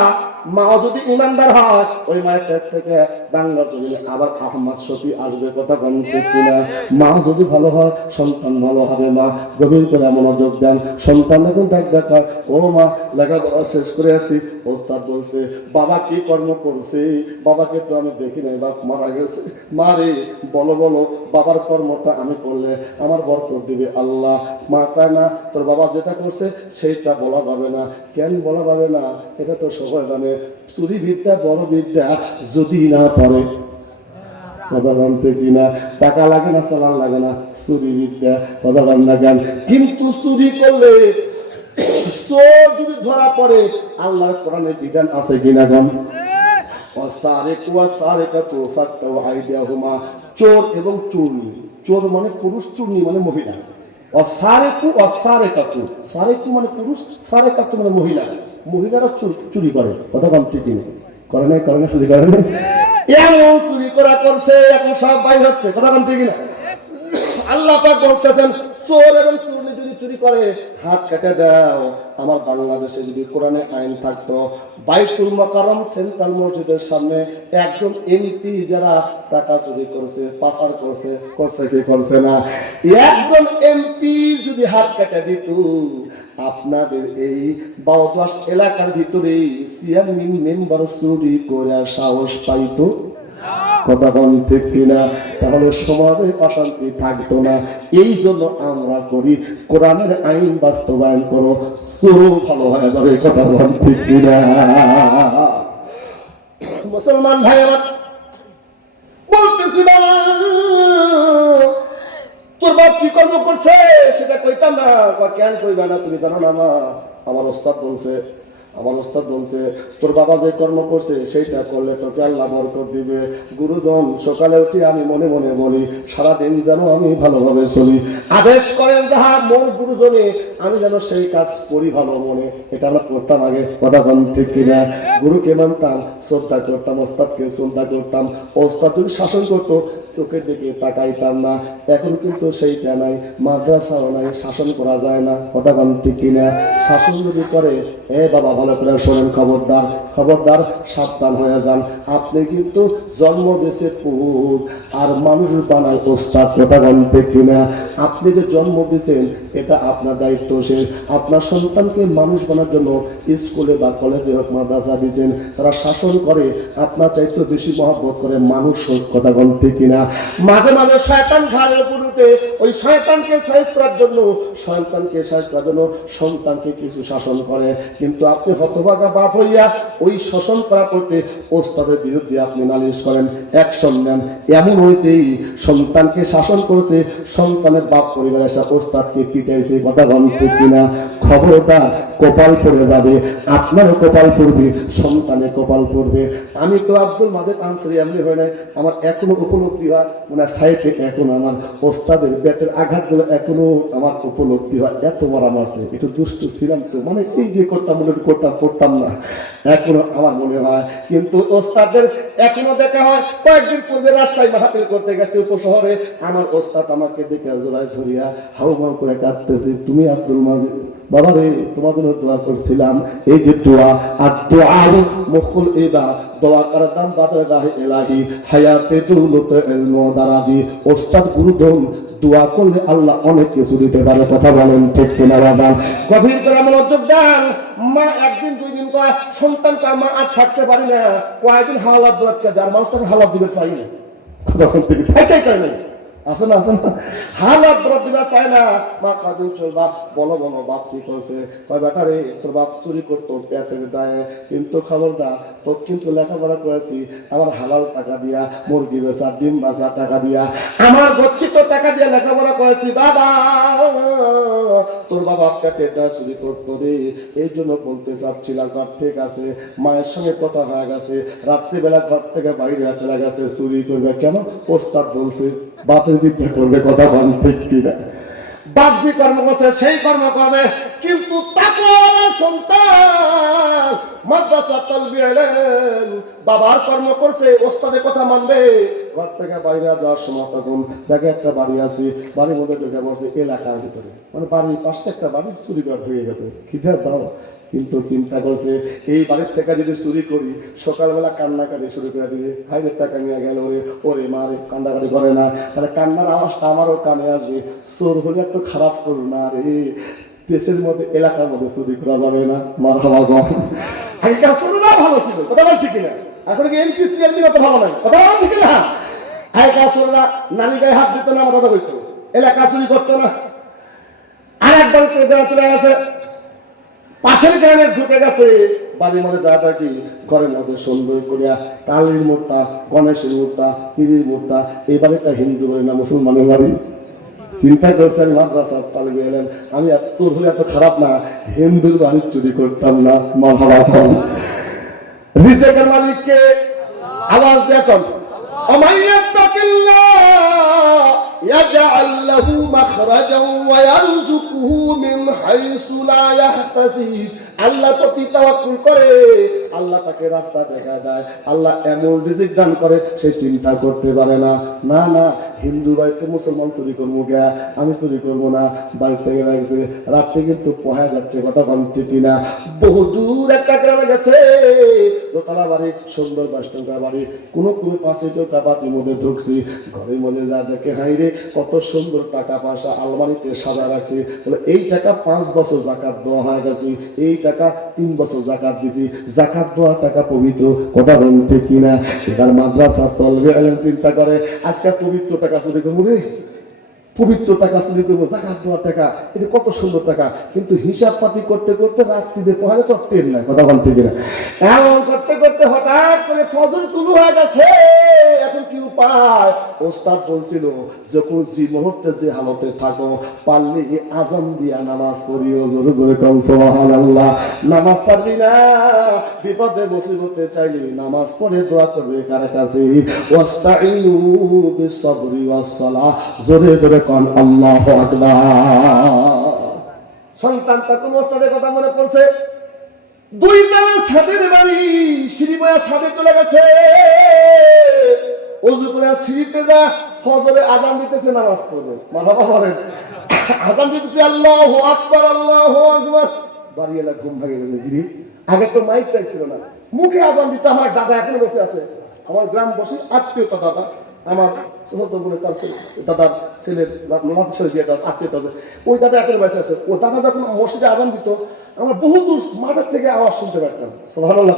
মাও যদি ইমানদার হয়, ওই মায়ের পেট থেকে বাংলা জমিনে আবার আহমদ শফি আসবে, কথা বলতে কিনা? মা যদি ভালো হয়, সন্তান ভালো হবে। মা গভীর করে মনোযোগ দেন। সন্তান এখন ডাক দেখায় ও মা লেখাপড়া শেষ করে আসছি। ওস্তাদ বলছে বাবা কি কর্ম করছে? বাবাকে তো আমি দেখি নাই, বাপ মারা গেছে। মা রে বলো বলো, বাবার কর্মটা আমি করলে আমার বরকত দিবে আল্লাহ। মা কয় না, তোর বাবা যেটা করছে সেইটা বলা যাবে না। কেন বলা যাবে না? এটা তো সবাই জানে, চুরি বিদ্যা বড় বিদ্যা, যদি না পারে, কথা বলতে কিনা? টাকা লাগে না, চালান লাগে না, চুরি বিদ্যা, কথা বল না কেন? কিন্তু চুরি করলে, চোর যদি ধরা পড়ে, আল্লাহর কোরআনের বিধান আছে কিনা গান? চোর এবং চূর্ণী, চোর মানে পুরুষ, চূর্ণী মানে মহিলা। অসারেকু অসারেকাতু, সারেকু মানে পুরুষ, সারেকাতু মানে মহিলা। মহিলারা চুরি করে, কথা বল ঠিক কিনা? করে নাই, করে না, চুরি করে নাই, এমন চুরি করা করছে, এখন সব বাইর হচ্ছে, কথা বল ঠিক কিনা? আল্লাহ পাক বলতেছেন চোর এবং চুরি যদি চুরি করে হাত কেটে দাও। আমার বাংলাদেশে যদি কোরআনে আইন থাকতো, বাইতুল মোকাররম সেন্ট্রাল মসজিদের সামনে একজন এমপি যারা টাকা চুরি করছে, পাচার করছে, করছে কি করছে না, একজন এমপি যদি হাত কেটে দিত, আপনাদের এই ১২-১০ এলাকার ভিতরে চেয়ারম্যান মেম্বার চুরি করে সাহস পাইতো, কথা বল ঠিক কিনা? তাহলে সমাজে অশান্তি থাকতো না। এই জন্য আমরা করি কোরআনের আইন বাস্তবায়ন করো, চোর ভালো হয়ে যাবে, কথা বল ঠিক কিনা? মুসলমান ভাই আমার বলতেছি, বাবা তোর বাপ কি কর্ম করছে সেটা কইতাম না। কেন কইবা না? তুমি জানো না মা, আমার ওস্তাদ বলছে, আমার ওস্তাদ বলছে তোর বাবা যে কর্ম করছে সেইটা করলে তোকে আল্লাহ বরকত দিবে। গুরুজন সকালে উঠে আমি মনে মনে বলি সারাদিন যেন আমি ভালোভাবে চলি, আদেশ করেন যাহা মোর গুরুজনে আমি যেন সেই কাজ করি ভালো মনে। এটা আমরা করতাম আগে, কথা বল ঠিক কিনা? গুরুকে মানতাম, শ্রদ্ধা করতাম, ওস্তাদকে শ্রদ্ধা করতাম। ওস্তাদ যদি শাসন করতো চোখের দিকে তাকাইতাম না। এখন কিন্তু সেইটা নাই, মাদ্রাসাও নাই, শাসন করা যায় না, কথা বল ঠিক কিনা? শাসন যদি করে, এ বাবা ভালো করে শোনেন, খবরদার, খবরদার, সাবধান হয়ে যান। আপনি কিন্তু জন্ম দিয়েছে পুত আর মানুষ বানায় ওস্তাদ, কথা বল ঠিক কিনা? আপনি যে জন্ম দিয়েছেন এটা আপনার দায়িত্বশীল। আপনার সন্তানকে মানুষ বানার জন্য স্কুলে বা কলেজে হোক মাদ্রাসা দিয়েছেন, তারা শাসন করে, আপনার চাইতে বেশি মহব্বত করে মানুষ হোক, কথা বল ঠিক কিনা? মাঝে মাঝে শয়তান ঘাড়ের উপর উঠে ওই শয়তানকে সাইজ করার জন্য, সন্তানকে সাইজ করার জন্য সন্তানকে কিছু শাসন করে, কিন্তু আপনি হতভাগা বাপ হইয়া ওই শাসন করা করতে ওস্তাদের বিরুদ্ধে আপনি নালিশ করেন, অ্যাকশন নেন। এমন হয়েছে সন্তানকে শাসন করছে, সন্তানের বাপ পরিবারের সাথে ওস্তাদকে পিটাইছে, কথা বল ঠিক কিনা? খবরদার, কপাল পড়ে যাবে, আপনারও কপাল পড়বে, সন্তানের কপাল পড়বে। আমি তো আব্দুল মাজিদ আনসারী এমনি হয় নাই, আমার এখনো উপলব্ধি হয় মানে সাইটে, এখন আমার ওস্তাদের বেতের আঘাতগুলো এখনো আমার উপলব্ধি হয়। এত মারা মারছে, একটু দুষ্ট ছিলাম তো, মানে এই যে করতাম মনে করতাম, পড়তাম না, এখনো আমার মনে হয়। কিন্তু ওস্তাদের এখনো দেখা হয়। কয়েকদিন পূর্বে রাজশাহী মাহাতিল করতে গেছে উপশহরে, আমার ওস্তাদ আমাকে দেখে জোড়ায় ধরিয়া হাউমাউ করে কাঁদতেছে, তুমি আব্দুল মাজিদ বাবা রে, তোমার জন্য দোয়া করছিলাম। এই যে দোয়া, আর দোয়া মুখুল ইবা, দোয়া করার দাম বাদর গাহে এলাহি হায়াতে দৌলত ইলম দারাজি। ওস্তাদ গুরুধন, দোয়া করলে আল্লাহ অনেক কিছু দিতে পারে, কথা বলেন ঠিক কিনা বাবা? গভীর করে মনোযোগ দেন। মা একদিন দুই দিন করে সন্তানকে মা আর থাকতে পারি না, কয়েকদিন হাওলাত দোয়াকে যার মানুষ তাকে হাওলাত দিবে চাই না, তখন থেকে ঠাইটাই করে নাই, আছে না, আছে না, হাওলাত দোয়া দিবা চায় না। মা কদিন চলবা, বলো বলো বাপ কি করছে? কয় বেটা রে, তোর বাপ চুরি করতো পেটের দায়ে, কিন্তু খবরদার তোর কিন্তু লেখাপড়া করেছি আমার হালাল টাকা দিয়া, মুরগি বেচা, ডিম বেচা টাকা দিয়া, আমার গচ্ছিত টাকা দিয়ে লেখাপড়া করেছি বাবা। তোর বাবা পেটের দায়ে চুরি করতো রে, এই জন্য বলতে চাচ্ছিলাম। ঠিক আছে, মায়ের সঙ্গে কথা হয়ে গেছে, রাত্রিবেলা ঘর থেকে বাইরে চলে গেছে, চুরি করবে কেন? ওস্তাদ বলছে বাপের বিদ্যা করবে, কথা বল ঠিক কিনা? বাপ যে কর্ম করছে সেই কর্ম করবে, কিন্তু তাকওয়ালা সন্তান মাদ্রাসা তালবি এলেন, বাবার কর্ম করছে, ওস্তাদের কথা মানবে। ঘর থেকে বাইরে যাওয়ার সময় তখন দেখে একটা বাড়ি আছে, বাড়ির মধ্যে ঢুকে পড়ছে এলাকার ভিতরে, মানে বাড়ির পাশে একটা বাড়ি চুরি করে হয়ে গেছে, খিদার দাও। কিন্তু চিন্তা করছে এই বাড়ির থেকে যদি চুরি করি, সকালবেলা কান্নাকাটি শুরু করে দিবে, হাইরের টাকা নিয়ে গেল ওরে, ওরে মা রে, কান্নাকাটি করে না, তাহলে কান্নার আওয়াজটা আমারও কানে আসবে। চোর হলে এত খারাপ চোর না রে, দেশের মধ্যে এলাকার মধ্যে চুরি করা যাবে না, মার খাওয়া গম। আগেকার চোররা ভালো ছিল, কথা বল ঠিক না? এখন কি এমপি সিএমপি মতো ভালো নাই, কথা বল ঠিক না? আগেকার চোররা নানি গায়ে হাত দিত না, আমার কথা বলতো, এলাকা চুরি করতো না। আর এক বাড়িতে যারা চলে গেছে, পাশের গ্রামে ঢুকে গেছে, বাড়ির মধ্যে যা থাকি ঘরের মধ্যে সুন্দর করিয়া কালীর মূর্তা, গণেশের মূর্তা, পীরের মূর্তা। এই বাড়িটা হিন্দু বাড়ি না মুসলমানের বাড়ি। চিন্তা করছেন মাদ্রাসা তালিবে এলেন, আমি এত চোর হলে এত খারাপ না, হিন্দুর বাড়ি চুরি করতাম না। মারহাবা। রিজেকের মালিককে আওয়াজ দেখুন, ইয়াজআল লাহু মাখরাজাও ওয়া ইয়ারযুকুহু মিন হাইসু লা ইয়াহতাসিব। আল্লাহ প্রতি তাওয়াক্কুল করে, আল্লাহ তাকে রাস্তা দেখা দেয়, আল্লাহ এমন রিজিক দান করে সে চিন্তা করতে পারে না। না না, হিন্দু বাড়িতে মুসলমান চুরি করবো গা, আমি চুরি করবো না, বাড়ি থেকে লাগছে রাত্রে কিন্তু পোহায় যাচ্ছে, কথা বলতে কিনা। বহুদূর একটা গ্রামে গেছে, দোতলা বাড়ি, সুন্দর 22 টাকা বাড়ি, কোনো 5 টাকা বাতির মধ্যে ঢুকছি, ঘরের মধ্যে যা দেখে হাই রে কত সুন্দর টাকা পয়সা আলমারিতে সাজা রাখছি। বলে এই টাকা 5 বছর জাকাত দেওয়া হয়ে গেছে, এই টাকা 3 বছর জাকাত দিছি, জাকাত দেওয়া টাকা পবিত্র, কথা বলতে কিনা। এবার মাদ্রাসা তলবে আলেম চিন্তা করে আজকে পবিত্র টাকা চুরি করবো রে, পবিত্র টাকা চুরি করবো, জাকাত দেওয়ার টাকা, এটা কত সুন্দর টাকা। কিন্তু হিসাব পাতি করতে করতে রাত্রি যে পড়ে চটতেন না, কথা বলতে কিনা। এমন করতে করতে হঠাৎ করে ফজর তুলু হয়ে গেছে। এখন কি উপায়? ওস্তাদ বলছিল যখন যে মুহূর্তে যে হালতে থাকো পারলে আজান দিয়া নামাজ পড়িও, জোরে জোরে কম সুবহানাল্লাহ। নামাজ ছাড়বি না, বিপদে মুসিবতে চাইলে নামাজ পড়ে দোয়া করবে কার কাছে? ওয়াস্তাইনু বিস-সাবরি ওয়াস-সালাহ, জোরে জোরে কোন আল্লাহু আকবার। সন্তান তখন ওস্তাদের কথা মনে পড়ছে, 2 তলা ছাদের বাড়ি, সিঁড়ি বয়া ছাদে চলে গেছে, ওযু করে সিঁড়িতে যা ফজরে আযান দিতেছে, নামাজ পড়বে, মারহাবা বলেন, আযান দিতেছে আল্লাহু আকবার আল্লাহু আকবার। বাড়িওয়ালা ঘুম ভাঙে গেছে, গিরি আগে তো মাইক ছিল না, মুখে আযান দিতে। আমার দাদা এখনো বসে আছে, আমার গ্রাম বসে আত্মীয়তা দাদা, আমার ছোট বোনের তার দাদার ছেলের বিয়ে আত্মীয়তা আছে, ওই দাদা এখন বেঁচে আছে। ও দাদা যখন মসজিদে আজান দিত আমরা বহু দূর মাঠের থেকে আওয়াজ শুনতে পারতাম। সুবহানাল্লাহ,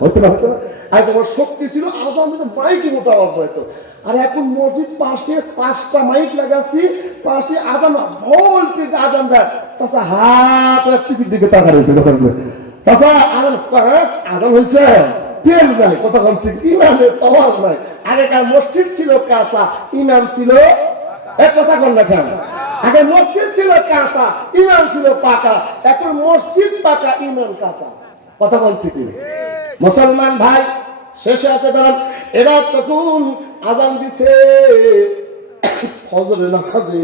হইতো না হইতো না। আর তোমার শক্তি ছিল, আজান দিতে মাইকের মতো আওয়াজ পাইতো। আর এখন মসজিদ পাশে 5টা মাইক লাগাচ্ছি, পাশে আজান ভোল্টেজ আজান দেয়। চাচা হাত টিভির দিকে তাকা রয়েছে, চাচা আজান আজান হয়েছে, তেল নাই, কথা বলতে ইমামের পাওয়ার নাই। আগেকার মসজিদ ছিল কাঁচা, ইমাম ছিল কথা বল না কেন? আগে মসজিদ ছিল কাঁচা, ইমাম ছিল পাকা, এখন মসজিদ পাকা, ইমাম কাঁচা, কথা বলতে কি। মুসলমান ভাই শেষে আছে দাঁড়ান। এবার তখন আজান দিছে, ফজরের নামাজে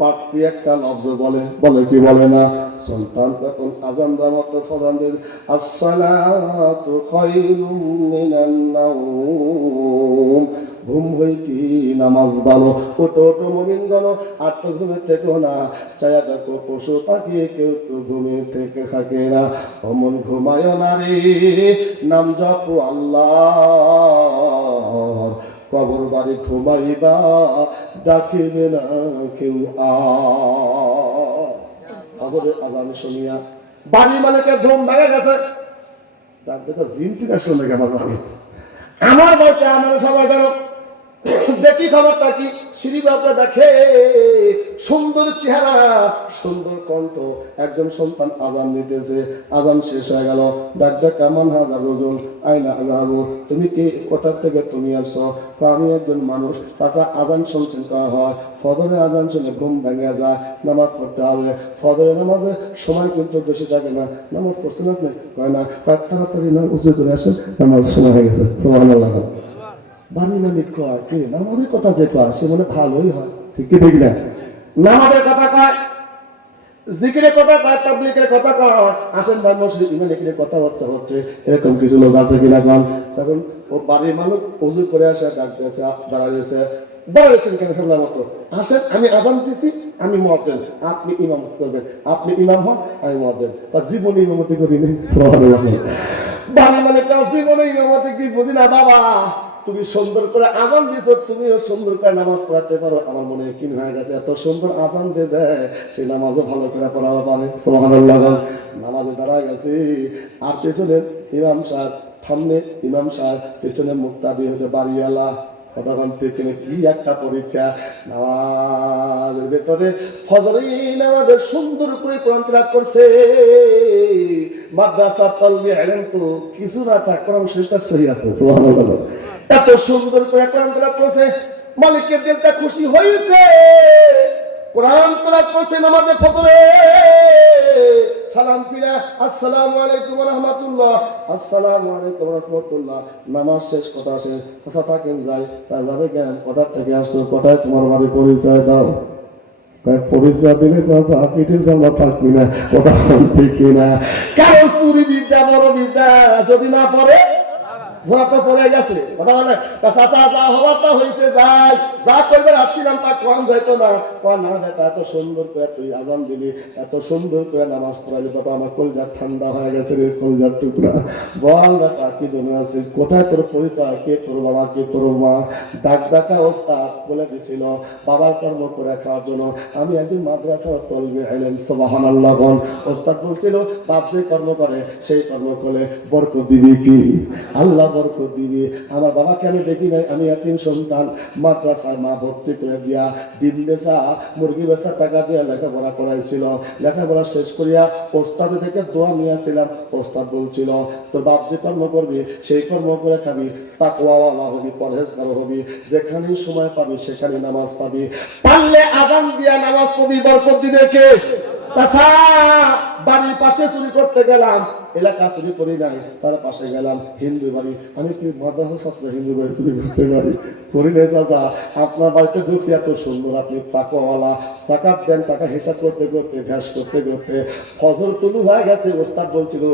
বাড়তি একটা লফজ বলে, বলে কি বলে না? সন্তান তখন আজান দেওয়ার মতো ফজর দেন, আসসালাতু খায়রুম মিনান নাওম, ঘুম হইতে নামাজ ভালো। ওটো ওটো মুমিনগণ, আর তো ঘুমে থেকো না, চায়া দেখো পশু পাখি কেউ তো ঘুমে থেকে থাকে না। অমন ঘুমায় না রে, নাম জপ আল্লাহ, কবর বাড়ি ঘুমাইবা ডাকিবে না কেউ। আজান শুনিয়া বাড়ি মালিকের ঘুম ভেঙে গেছে। তার দেখা জিনটিকা শুনে আমার বাড়ি, আমার বাড়িতে আমার সবাই গেল, দেখি খবরটা কি। সিঁড়ি বাপরা দেখে সুন্দর চেহারা, সুন্দর কণ্ঠ, একজন সন্তান আজান দিতেছে। আজান শেষ হয়ে গেল, ডাক ডাক কেমন হাজার রোজন আইনা আজাবো, তুমি কি কোথার থেকে তুমি আসছো? আমি একজন মানুষ। চাচা আজান শুনছেন করা হয়, ফজরে আজান শুনে ঘুম ভেঙে যায়, নামাজ পড়তে হবে। ফজরের নামাজের সময় কিন্তু বেশি থাকে না, নামাজ পড়ছেন আপনি? কয় না। তাড়াতাড়ি না উজু করে আসেন, নামাজ সময় হয়ে গেছে। সুবহানাল্লাহ। বাড়ি মালিক কয় কি নামাজের কথা যে কয় সে মনে ভালোই হয়, ঠিক কি ঠিক না? নামাজের কথা কয়, জিকিরের কথা কয়, তাবলীগের কথা কয়, আসেন ভাই মসজিদ ইমানের কথা হচ্ছে, এরকম কিছু লোক আছে কিনা কন? তখন ও বাড়ির মানুষ উজু করে আসে, ডাক দিয়েছে, দাঁড়াইছেন কেন? ফেলার মতো আসেন, আমি আজান দিছি, আমি মুয়াজ্জিন, আপনি ইমামত করবেন, আপনি ইমাম হন, আমি মুয়াজ্জিন। বা জীবনে ইমামতি করিনি। সুবহানাল্লাহ। বাড়ি মালিক জীবনে ইমামতি কি বুঝি না বাবা, তুমি সুন্দর করে আজান দিছো, তুমিও সুন্দর করে নামাজ পড়াতে পারো। আমার মনে কি হয়ে গেছে, এত সুন্দর আজান দিয়ে দেয়, সেই নামাজও ভালো করে পড়াতে পারে। সুবহানাল্লাহ। নামাজে দাঁড়া গেছি, আর পেছনে ইমাম সাহেব, সামনে ইমাম সাহেব, পেছনে মুক্তাদি হতে বাড়িওয়ালা, কথা বলতে কি একটা পরীক্ষা। নামাজের ভেতরে ফজরে নামাজে সুন্দর করে কোরআন তিলাওয়াত করছে। মাদ্রাসা তালবি ইলম তো কিছু না থাক, কোরআন শরীফটা সহি আছে। সুবহানাল্লাহ। এত সুন্দর করে কোরআন তিলাওয়াত করছে, মালিকের দিলটা খুশি হয়েছে। কোরআন তিলাওয়াত করছে নামাজে ফজরে, সালাম ফিরা আসসালামু আলাইকুম ওয়া রাহমাতুল্লাহ, আসসালামু আলাইকুম ওয়া রাহমাতুল্লাহ। নামাজ শেষ, কথা শেষ। চাচা থাকেন যাই, যাবে কেন, কোথা থেকে আসছো, কোথায় তোমার বাড়ি, পরিচয় দাও। পরিচয় দিলে চাচা পিঠের সামনে থাকবি না, কথা ঠিক কিনা? কারণ চুরি বিদ্যা বড় বিদ্যা, যদি না পড়ে ধরা তো পড়ে গেছে, কথা বলে চাচা যা হবার তা হয়েছে, যাই যা করবে আসছিলাম তা কোন যাইতো না। না বেটা, এত সুন্দর করে তুই আজান দিলি, এত সুন্দর করে নামাজ পড়ালি, বাবা আমার কলজার ঠান্ডা হয়ে গেছে রে, কলজার টুকরা। বল বেটা কি জন্য আছিস, কোথায় তোর পরিচয়, কে তোর বাবা, কে তোর মা? ডাক ডাকা ওস্তাদ বলে দিছিল বাবার কর্ম করে খাওয়ার জন্য, আমি একজন মাদ্রাসার তলবে এলেন, সুবহানাল্লাহ। ওস্তাদ বলছিল বাপ যে কর্ম করে সেই কর্ম করলে বরকত দিবি কি? আল্লাহ বরকত দিবি। আমার বাবাকে আমি দেখি নাই, আমি এতিম সন্তান, মাদ্রাসায় মা ভর্তি করে দিয়া ডিম বেচা মুরগি বেচা টাকা দিয়ে লেখাপড়া করাইছিল। লেখাপড়া শেষ করিয়া ওস্তাদের থেকে দোয়া নিয়েছিলাম। ওস্তাদ বলছিল তোর বাপ যে কর্ম করবি সেই কর্ম করে খাবি, তাকওয়াওয়ালা হবি, পরহেজগার হবি, যেখানেই সময় পাবি সেখানে নামাজ পাবি, পারলে আযান দিয়া নামাজ পড়বি, বরকত দিবে কে? চাচা বাড়ির পাশে চুরি করতে গেলাম, এলাকা চুরি করি নাই, তার পাশে গেলাম হিন্দু বাড়ি, আমি কি মাদ্রাসা ছাত্র হিন্দু বাড়ি চুরি করতে পারি? করি নাই চাচা, আপনার বাড়িতে ঢুকছি, এত সুন্দর, আপনি তাকওয়াওয়ালা, যাকাত দেন, টাকা হিসাব করতে করতে ভ্যাস করতে করতে ফজর তুলু হয়ে গেছে। ওস্তাদ বলছিল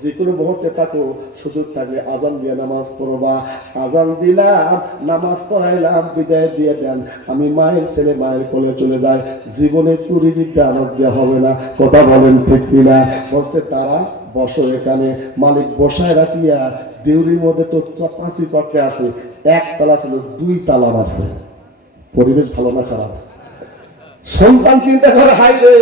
যে কোনো মুহূর্তে থাকো, সুযোগ থাকলে আজান দিয়ে নামাজ পড়বা। আজান দিলাম, নামাজ পড়াইলাম, বিদায় দিয়ে দেন, আমি মায়ের ছেলে মায়ের কোলে চলে যায়, জীবনে চুরি বিদ্যা আমার দেওয়া হবে না, কথা বলেন ঠিক কিনা? বলছে তারা বসো এখানে, মালিক বসায় রাখিয়া দেউরির মধ্যে তো 5 পক্ষে আছে, 1 তালা ছিল 2 তালা মারছে। পরিবেশ ভালো না খারাপ? সন্তান চিন্তা করে হাই রে,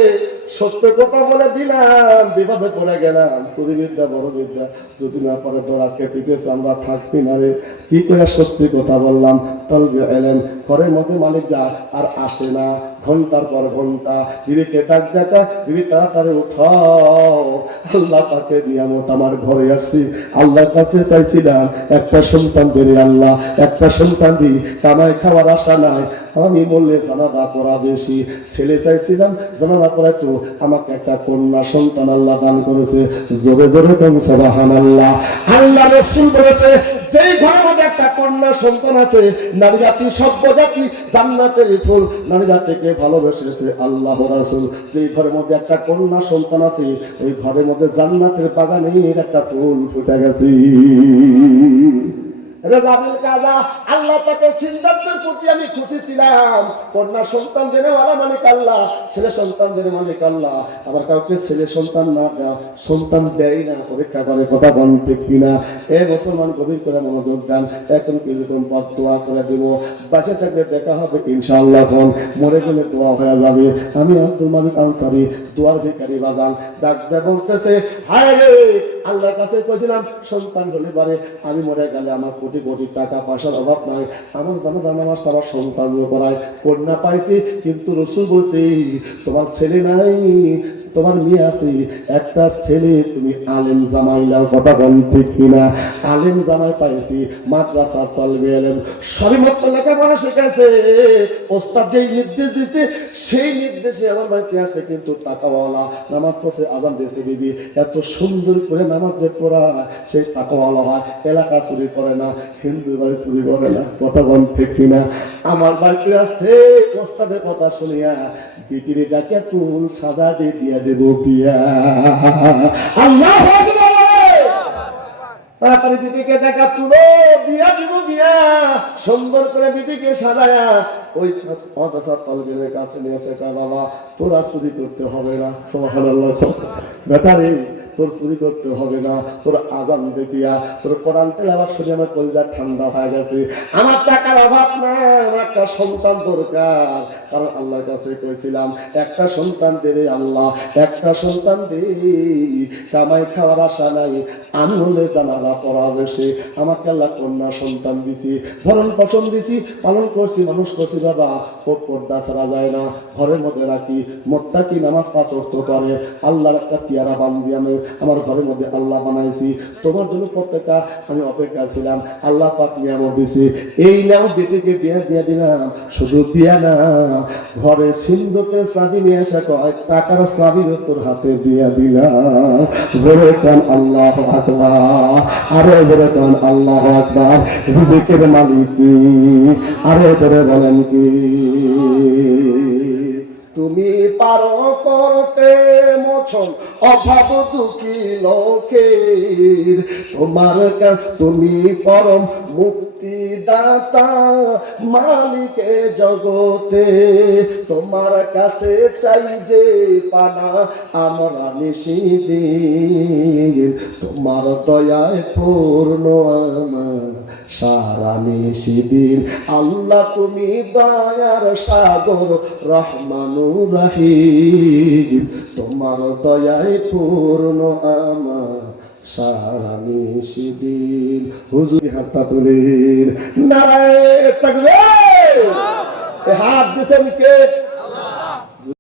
সত্য কথা বলে দিলাম, বিপদে পড়ে গেলাম, চুরি বিদ্যা বড় বিদ্যা, যদি না পারে তোর আজকে পিঠেছে আমরা থাকবি না রে। কি করে সত্যি কথা বললাম, তলবে এলেন, ঘরের মধ্যে মালিক যা আর আসে না, ঘন্টার পর ঘন্টা। বিবিকে ডাক দেখা, বিবি তাড়াতাড়ি উঠাও, আল্লাহ পাকে নিয়ামত, আমার ঘরে আসছি, আল্লাহর কাছে চাইছিলাম একটা সন্তান দেরে আল্লাহ, একটা সন্তান দি, কামাই খাওয়ার আশা নাই, আমি বললে জানাজা পড়া বেশি, ছেলে চাইছিলাম জানাজা পড়াই, তো আমাকে একটা কন্যা সন্তান আল্লাহ দান করেছে, জোরে জোরে কম সুবহানাল্লাহ। আল্লাহ রাসূল বলেছে যেই ঘরের মধ্যে একটা কন্যা সন্তান আছে, নারী জাতি সভ্য জাতি জান্নাতের ফুল, নারী জাতিকে ভালোবেসেছে আল্লাহ রাসূল। যেই ঘরের মধ্যে একটা কন্যা সন্তান আছে, ওই ঘরের মধ্যে জান্নাতের বাগানের একটা ফুল ফুটে গেছে। রেজাবিল কাজা, আল্লাহ পাকের সিদ্ধান্তের প্রতি আমি খুশি ছিলাম। কন্যা সন্তান দেনে ওয়ালা মালিক আল্লাহ, ছেলে সন্তান দেনে মালিক আল্লাহ। আবার কাউকে ছেলে সন্তান না দেওয়া, সন্তান দেয় না, পরীক্ষা করে, কথা বলতে কিনা? এ মুসলমান গভীর করে মনোযোগ দেন, এখন কিছুক্ষণ পর দোয়া করে দেব, বাঁচে থাকলে দেখা হবে ইনশাআল্লাহ, মরে গেলে দোয়া হয়ে যাবে। আমি আব্দুল মালিক আনসারী, দোয়ার ভিখারি বাজান, ডাক দিয়ে বলতেছে হায় রে, আল্লাহর কাছে কইছিলাম সন্তান হলে পারে, আমি মরে গেলে আমার কোটি কোটি টাকা পয়সার অভাব নাই, আমার জানাজা নামাজটা আমার সন্তান করায়, কন্যা পাইছি, কিন্তু রাসূল বলছে তোমার ছেলে নাই, তোমার মেয়ে আছে, একটা ছেলে, তুমি আলেম জামাই নাও, কথা বল ঠিক কিনা? আলেম জামাই পাইছি, মাদ্রাসা তলবে এলেম, সর্বত্র লেখাপড়া শিখাইছে, ওস্তাদ যেই নির্দেশ দিছে সেই নির্দেশে আমার বাড়িতে আসছে, কিন্তু তাকওয়ালা, নামাজ পড়ছে, আযান দিয়েছে, বিবি এত সুন্দর করে নামাজ যে পড়ায় সেই তাকওয়ালা হয়, এলাকা চুরি করে না, হিন্দু বাড়ি চুরি করে না, কথা বল ঠিক কিনা? আমার বাড়িতে আছে, ওস্তাদের কথা শুনিয়া বিটিরে ডাকে তুল সাজা দিয়ে দিয়া দেব বিয়া। আল্লাহু আকবার, তাড়াতাড়ি বিটিকে দেখা তুলো, দিয়া দিব বিয়া, সুন্দর করে বিটিকে সাজায়া ওই মাদ্রাসার তলবের কাছে নিয়ে এসে কয় বাবা তোর আর চুরি করতে হবে না, সুবহানাল্লাহ। বেটা রে, তোর চুরি করতে হবে না, তোর আযান দেখিয়া, তোর কোরআন তেলাওয়াত শুনে আমার কলিজা ঠান্ডা হয়ে গেছে। আমার টাকার অভাব না, আমার একটা সন্তান দরকার, কারণ আল্লাহর কাছে কইছিলাম একটা সন্তান দে রে আল্লাহ, একটা সন্তান দে, কামাই খাওয়ার আশা নাই, আমি বলে জানালা পড়া বসে আমাকে আল্লাহ কন্যা সন্তান দিছি, ভরণ পোষণ দিছি, পালন করছি, মানুষ করছি বাবা, পর্দা ছাড়া যায় না, ঘরের মধ্যে রাখি, মুত্তাকি নামাজ 5 ওয়াক্ত করে, আল্লাহর একটা পেয়ারা বান্দি আমি আমার ঘরের মধ্যে আল্লাহ বানাইছি, তোমার জন্য প্রত্যেকটা আমি অপেক্ষা ছিলাম, আল্লাহ পাক নিয়ামত দিছি, এই নাও বেটিকে বিয়া দিয়ে দিলাম। শুধু বিয়া না, ঘরের সিন্ধুকের চাবি নিয়ে আসা, কয় টাকার চাবিও তোর হাতে দিয়া দিলাম। জোরে কান আল্লাহু আকবার, আরে জোরে কান আল্লাহু আকবার। রিজিকের মালিক কি, আরে ধরে বলেন কি? তুমি পারো করতে মোচন অভাব দুঃখী লোকের, তুমি পরম মুক্তিদাতা মালিকে জগতে, তোমার কাছে চাই যে পানা আমরা নিশিদিন, তোমার দয়ায় পূর্ণ আমার সারা নিশিদিন। আল্লাহ তুমি দয়ার সাগর রহমানুর রহিম, তোমার দয়ায় পূর্ণ আমার সারা নিশিদিন। হুজুর হাতটা তুলেন, নারায়ে তাকবীর। হাত দিছেন কে?